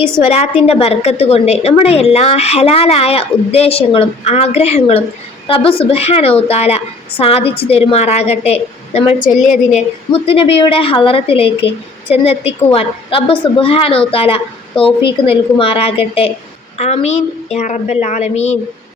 ഈ സ്വലാത്തിൻ്റെ ബർക്കത്ത് കൊണ്ട് നമ്മുടെ എല്ലാ ഹലാലായ ഉദ്ദേശങ്ങളും ആഗ്രഹങ്ങളും റബ്ബ് സുബ്ഹാനഹു തആല സാധിച്ചു തരുമാറാകട്ടെ. നമ്മൾ ചൊല്ലിയതിനെ മുത്തുനബിയുടെ ഹളറത്തിലേക്ക് ചെന്നെത്തിക്കുവാൻ റബ്ബ് സുബ്ഹാനഹു തആല തൗഫീഖ് നൽകുമാറാകട്ടെ. ആമീൻ യാ റബ്ബൽ ആലമീൻ.